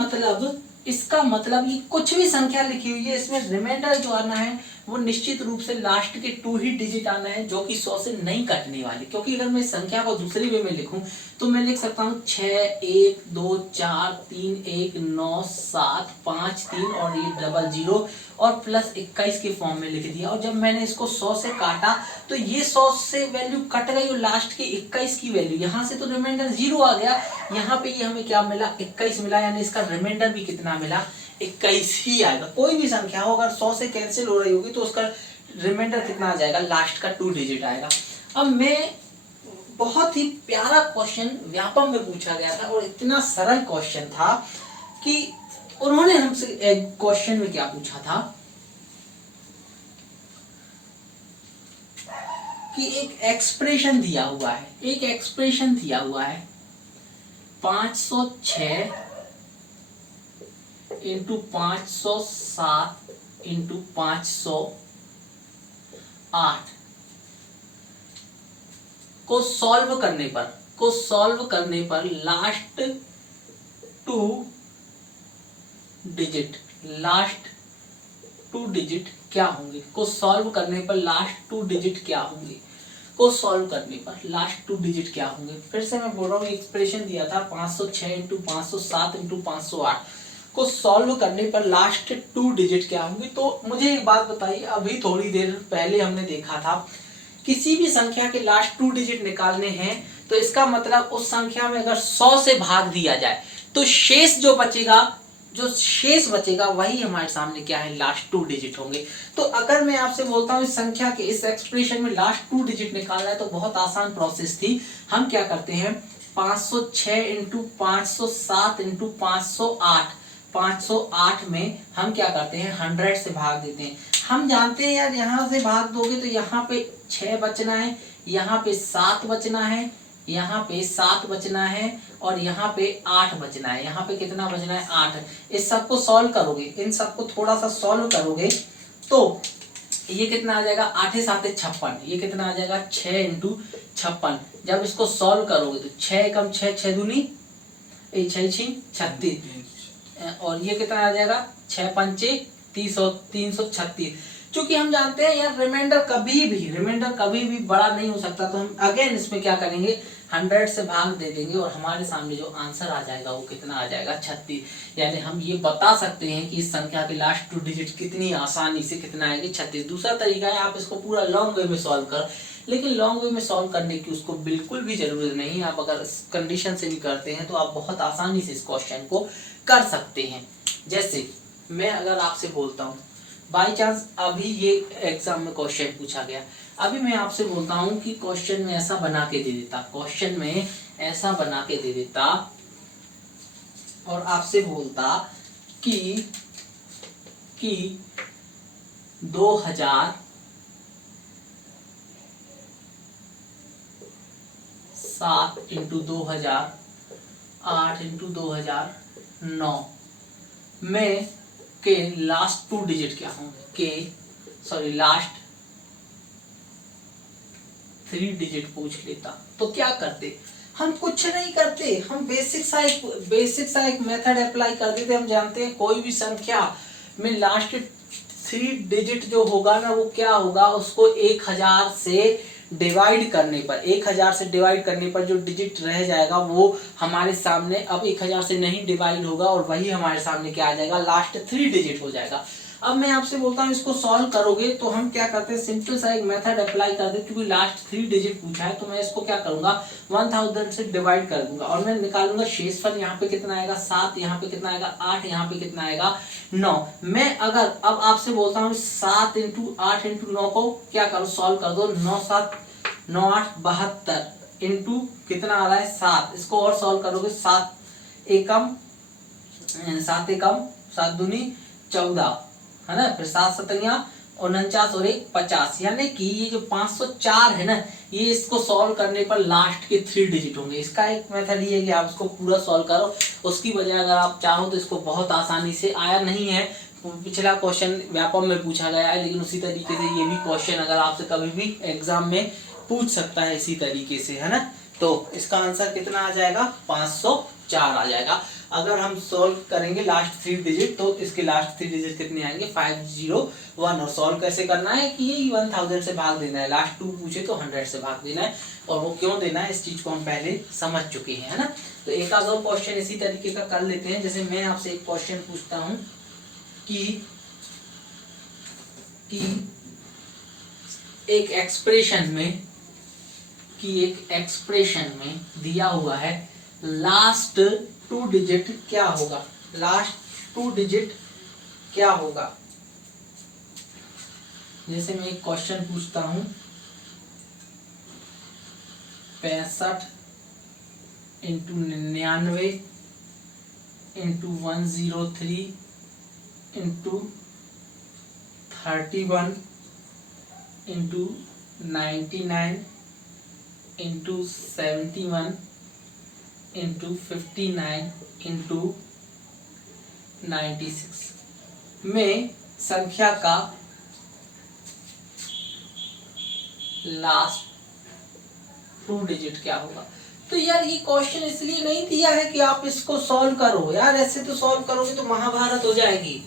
मतलब ये कुछ भी संख्या लिखी हुई है, इसमें रिमाइंडर जो आना है वो निश्चित रूप से लास्ट के 2 ही डिजिट आना है जो कि 100 से नहीं कटने वाली। क्योंकि अगर मैं संख्या को दूसरी वे में लिखूं तो मैं लिख सकता हूँ 6 1 2 4 3 1 9 7 5 3 और ये डबल 0 और प्लस 21 के फॉर्म में लिख दिया। और जब मैंने इसको 100 से काटा तो ये 100 से वैल्यू कट गई और लास्ट के 21 की वैल्यू, यहाँ से तो रिमाइंडर 0 आ गया, यहाँ पे ये हमें क्या मिला? 21 मिला, यानी इसका रिमाइंडर भी कितना मिला? 21 ही आएगा। कोई भी संख्या हो अगर 100 से कैंसिल हो रही होगी तो उसका रिमाइंडर कितना आ जाएगा? लास्ट का 2 डिजिट आएगा। अब मैं बहुत ही प्यारा क्वेश्चन व्यापम में पूछा गया था और इतना सरल क्वेश्चन था कि उन्होंने हमसे एक क्वेश्चन में क्या पूछा था कि एक एक्सप्रेशन दिया हुआ है 506 इंटू 507 इंटू 508 को सॉल्व करने पर लास्ट टू डिजिट क्या होंगे, को सॉल्व करने पर लास्ट टू डिजिट क्या होंगे, को सॉल्व करने पर लास्ट टू डिजिट क्या होंगे। फिर से मैं बोल रहा हूँ, एक्सप्रेशन दिया था 506 इंटू 507 इंटू 508 को सॉल्व करने पर लास्ट टू डिजिट क्या होंगे। तो मुझे एक बात बताइए, अभी थोड़ी देर पहले हमने देखा था किसी भी संख्या के लास्ट टू डिजिट निकालने हैं तो इसका मतलब उस संख्या में अगर 100 से भाग दिया जाए तो शेष जो बचेगा वही हमारे सामने क्या है, लास्ट टू डिजिट होंगे। तो अगर मैं आपसे बोलता हूँ इस संख्या के इस एक्सप्रेशन में लास्ट टू डिजिट निकालना है तो बहुत आसान प्रोसेस थी। हम क्या करते हैं, 506 इंटू 507 इंटू 508 में हम क्या करते हैं, 100 से भाग देते हैं। हम जानते हैं यार, यहाँ से भाग दोगे तो यहाँ पे 6 बचना है, यहाँ पे 7 बचना है, यहाँ पे 7 बचना है और यहाँ पे 8 बचना है। यहाँ पे कितना बचना है, 8। इस सबको सॉल्व करोगे, इन सबको थोड़ा सा सॉल्व करोगे तो ये कितना आ जाएगा, 8 7 56। ये कितना आ जाएगा, 6 इंटू 56। जब इसको सॉल्व करोगे तो 6 कम 6 6 दूनी 36 और ये कितना आ जाएगा, 6 पंचे 336। क्योंकि हम जानते हैं यार रिमाइंडर कभी भी बड़ा नहीं हो सकता, तो हम अगेन इसमें क्या करेंगे, 100 से भाग दे देंगे और हमारे सामने जो आंसर आ जाएगा वो कितना आ जाएगा, 36। यानी हम ये बता सकते हैं कि इस संख्या के लास्ट टू डिजिट कितनी आसानी से कितना आएगी, 36। दूसरा तरीका है आप इसको पूरा लॉन्ग वे में सॉल्व कर, लेकिन लॉन्ग वे में सॉल्व करने की उसको बिल्कुल भी जरूरत नहीं। आप अगर इस कंडीशन से भी करते हैं तो आप बहुत आसानी से इस क्वेश्चन को कर सकते हैं। जैसे मैं अगर आपसे बोलता हूँ बाई चांस अभी ये एग्जाम में क्वेश्चन पूछा गया, अभी मैं आपसे बोलता हूँ कि क्वेश्चन में ऐसा बना के दे देता और आपसे बोलता कि 2007 इंटू 2008 इंटू 2009 में के लास्ट टू डिजिट क्या होंगे, लास्ट 3 डिजिट पूछ लेता तो क्या करते, हम कुछ नहीं करते, हम बेसिक सा एक मेथड अप्लाई कर देते। हम जानते हैं कोई भी संख्या में लास्ट 3 डिजिट जो होगा ना वो क्या होगा, उसको 1000 से डिवाइड करने पर जो डिजिट रह जाएगा वो हमारे सामने अब 1000 से नहीं डिवाइड होगा और वही हमारे सामने क्या आ जाएगा, लास्ट 3 डिजिट हो जाएगा। अब मैं आपसे बोलता हूँ इसको सॉल्व करोगे तो हम क्या करते हैं, सिंपल सा एक मेथड अप्लाई कर दे, क्योंकि लास्ट 3 डिजिट पूछा है तो मैं इसको क्या करूंगा, 1000 से डिवाइड कर दूंगा और मैं निकालूंगा शेषफल। यहाँ पे कितना आएगा, 7, यहाँ पे कितना आएगा, 8, यहाँ पे कितना आएगा, 9। मैं अगर अब आपसे बोलता हूँ 7 इंटू 8 इंटू 9 को क्या करो, सॉल्व कर दो। 9 7 9 8 72 इंटू कितना आ रहा है, 7। इसको और सॉल्व करोगे, 7 एकम 7 दूनी 14 है ना, फिर 7 7 49 और 1 50। यानी कि ये जो 504 है ना, ये इसको सॉल्व करने पर लास्ट के 3 डिजिट होंगे। इसका एक मेथड ये है कि आप इसको पूरा सॉल्व करो, उसकी वजह अगर आप चाहो तो इसको बहुत आसानी से, आया नहीं है पिछला क्वेश्चन व्यापम में पूछा गया है, लेकिन उसी तरीके से ये भी क्वेश्चन अगर आपसे कभी भी एग्जाम में पूछ सकता है इसी तरीके से, है ना। तो इसका आंसर कितना आ जाएगा, 504 आ जाएगा। अगर हम सॉल्व करेंगे लास्ट 3 डिजिट तो इसके लास्ट 3 डिजिट कितने आएंगे, 501। और सॉल्व कैसे करना है कि ये 1000 से भाग देना है, लास्ट 2 पूछे तो 100 से भाग देना है, और वो क्यों देना है इस चीज को हम पहले समझ चुके हैं, है ना। तो एक आध और क्वेश्चन इसी तरीके का कर लेते हैं। जैसे मैं आपसे एक क्वेश्चन पूछता हूँ कि एक एक्सप्रेशन में दिया हुआ है लास्ट 2 डिजिट क्या होगा, लास्ट 2 डिजिट क्या होगा। जैसे मैं एक क्वेश्चन पूछता हूं 65 into 99 into 103 into 31 into 99 into 71 into 59 into 96 में संख्या का लास्ट 2 डिजिट क्या होगा। तो यार ये क्वेश्चन इसलिए नहीं दिया है कि आप इसको सॉल्व करो यार, ऐसे तो सॉल्व करोगे तो महाभारत हो जाएगी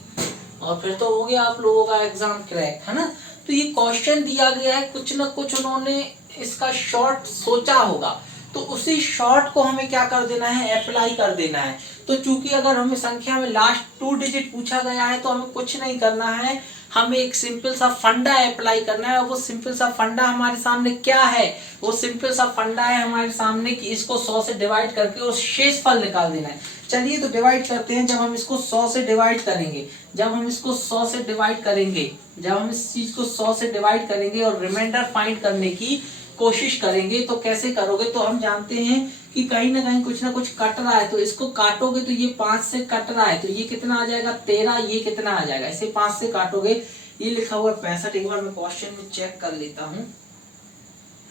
और फिर तो हो गया आप लोगों का एग्जाम क्रैक, है ना। तो ये क्वेश्चन दिया गया है, कुछ ना कुछ उन्होंने इसका शॉर्ट सोचा होगा, तो उसी शॉर्ट को हमें क्या कर देना है, अप्लाई कर देना है। तो चूंकि अगर हमें संख्या में लास्ट 2 डिजिट पूछा गया है तो हमें कुछ नहीं करना है, हमें एक सिंपल सा फंडा अप्लाई करना है। और वो सिंपल सा फंडा हमारे सामने क्या है, वो सिंपल सा फंडा है हमारे सामने कि इसको 100 से डिवाइड करके और शेषफल निकाल देना है। चलिए तो डिवाइड करते हैं। जब हम इसको 100 से डिवाइड करेंगे, जब हम इसको 100 से डिवाइड करेंगे, जब हम इस चीज को 100 से डिवाइड करेंगे और रिमाइंडर फाइंड करने की कोशिश करेंगे, तो कैसे करोगे, तो हम जानते हैं कि कहीं ना कहीं कुछ ना कुछ कट रहा है, तो इसको काटोगे तो ये 5 से कट रहा है, तो ये कितना आ जाएगा 13, ये कितना आ जाएगा, इसे 5 से काटोगे, ये लिखा हुआ है 65। एक बार मैं क्वेश्चन में चेक कर लेता हूँ,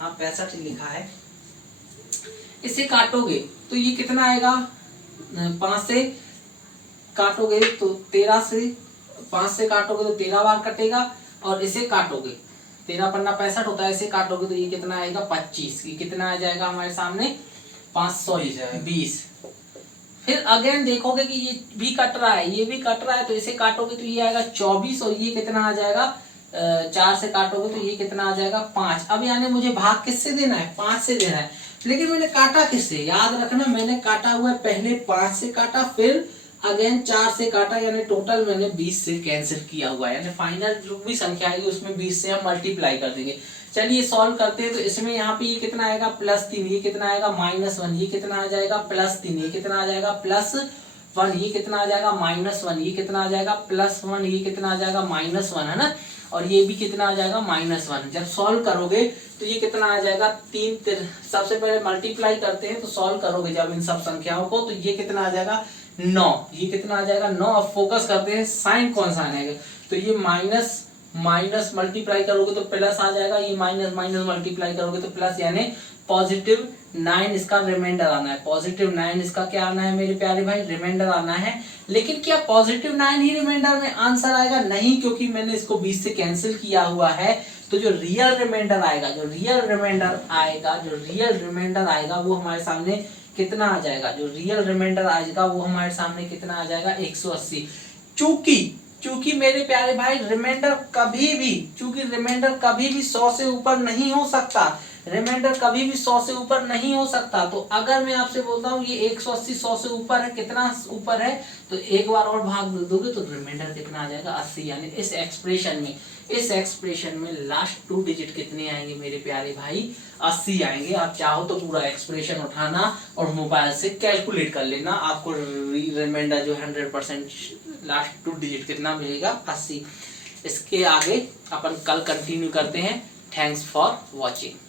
हाँ 65 लिखा है। इसे काटोगे तो ये कितना आएगा, 5 से काटोगे तो 13 से, 5 से काटोगे तो 13 बार कटेगा, और इसे काटोगे 13 पन्ना 65 होता है, इसे काटोगे तो ये कितना आएगा 25। ये कितना आ जाएगा हमारे सामने 520। फिर अगेन देखोगे कि ये भी कट रहा है, ये भी कट रहा है, तो इसे काटोगे तो ये आएगा 24, और ये कितना आ जाएगा 4 से काटोगे तो ये कितना आ जाएगा 5। अब यानी मुझे भाग किससे देना है, 5 से देना है, लेकिन मैंने काटा किससे, याद रखना मैंने काटा हुआ है पहले 5 से काटा, फिर अगेन 4 से काटा, यानी टोटल मैंने 20 से कैंसिल किया हुआ है, यानी फाइनल जो भी संख्या आएगी उसमें 20 से हम मल्टीप्लाई कर देंगे। चलिए सॉल्व करते हैं। तो इसमें यहाँ पे ये कितना आएगा +3, ये कितना आएगा -1, ये कितना आ जाएगा +3, ये कितना आ जाएगा +1, ये कितना आ जाएगा -1, ये कितना आ जाएगा +1, ये कितना आ जाएगा -1, है ना, और ये भी कितना आ जाएगा -1। जब सॉल्व करोगे तो ये कितना आ जाएगा 3, सबसे पहले मल्टीप्लाई करते हैं, तो सॉल्व करोगे जब इन सब संख्याओं को, तो ये कितना आ जाएगा 9, ये कितना आ जाएगा 9। अब फोकस करते हैं साइन कौन सा आएगा, तो ये माइनस माइनस मल्टीप्लाई करोगे तो प्लस आ जाएगा, ये माइनस माइनस मल्टीप्लाई करोगे तो प्लस, यानी +9 इसका रिमाइंडर आना है। +9 इसका क्या आना है मेरे प्यारे भाई, रिमाइंडर आना है। लेकिन क्या +9 ही रिमाइंडर में आंसर आएगा, नहीं, क्योंकि मैंने इसको 20 से कैंसिल किया हुआ है। तो जो रियल रिमाइंडर आएगा, जो रियल रिमाइंडर आएगा वो हमारे सामने कितना आ जाएगा, जो रियल रिमाइंडर आएगा वो हमारे सामने कितना आ जाएगा 180। चूंकि मेरे प्यारे भाई रिमाइंडर कभी भी 100 से ऊपर नहीं हो सकता, रिमाइंडर कभी भी 100 से ऊपर नहीं हो सकता। तो अगर मैं आपसे बोलता हूँ ये 180 100 से ऊपर है, कितना ऊपर है, तो एक बार और भाग दोगे तो रिमाइंडर कितना आ जाएगा 80। यानी इस एक्सप्रेशन में लास्ट 2 डिजिट कितने आएंगे मेरे प्यारे भाई, 80 आएंगे। आप चाहो तो पूरा एक्सप्रेशन उठाना और मोबाइल से कैलकुलेट कर लेना, आपको रिमाइंडर जो 100% लास्ट 2 डिजिट कितना मिलेगा 80। इसके आगे अपन कल कंटिन्यू करते हैं। Thanks for watching.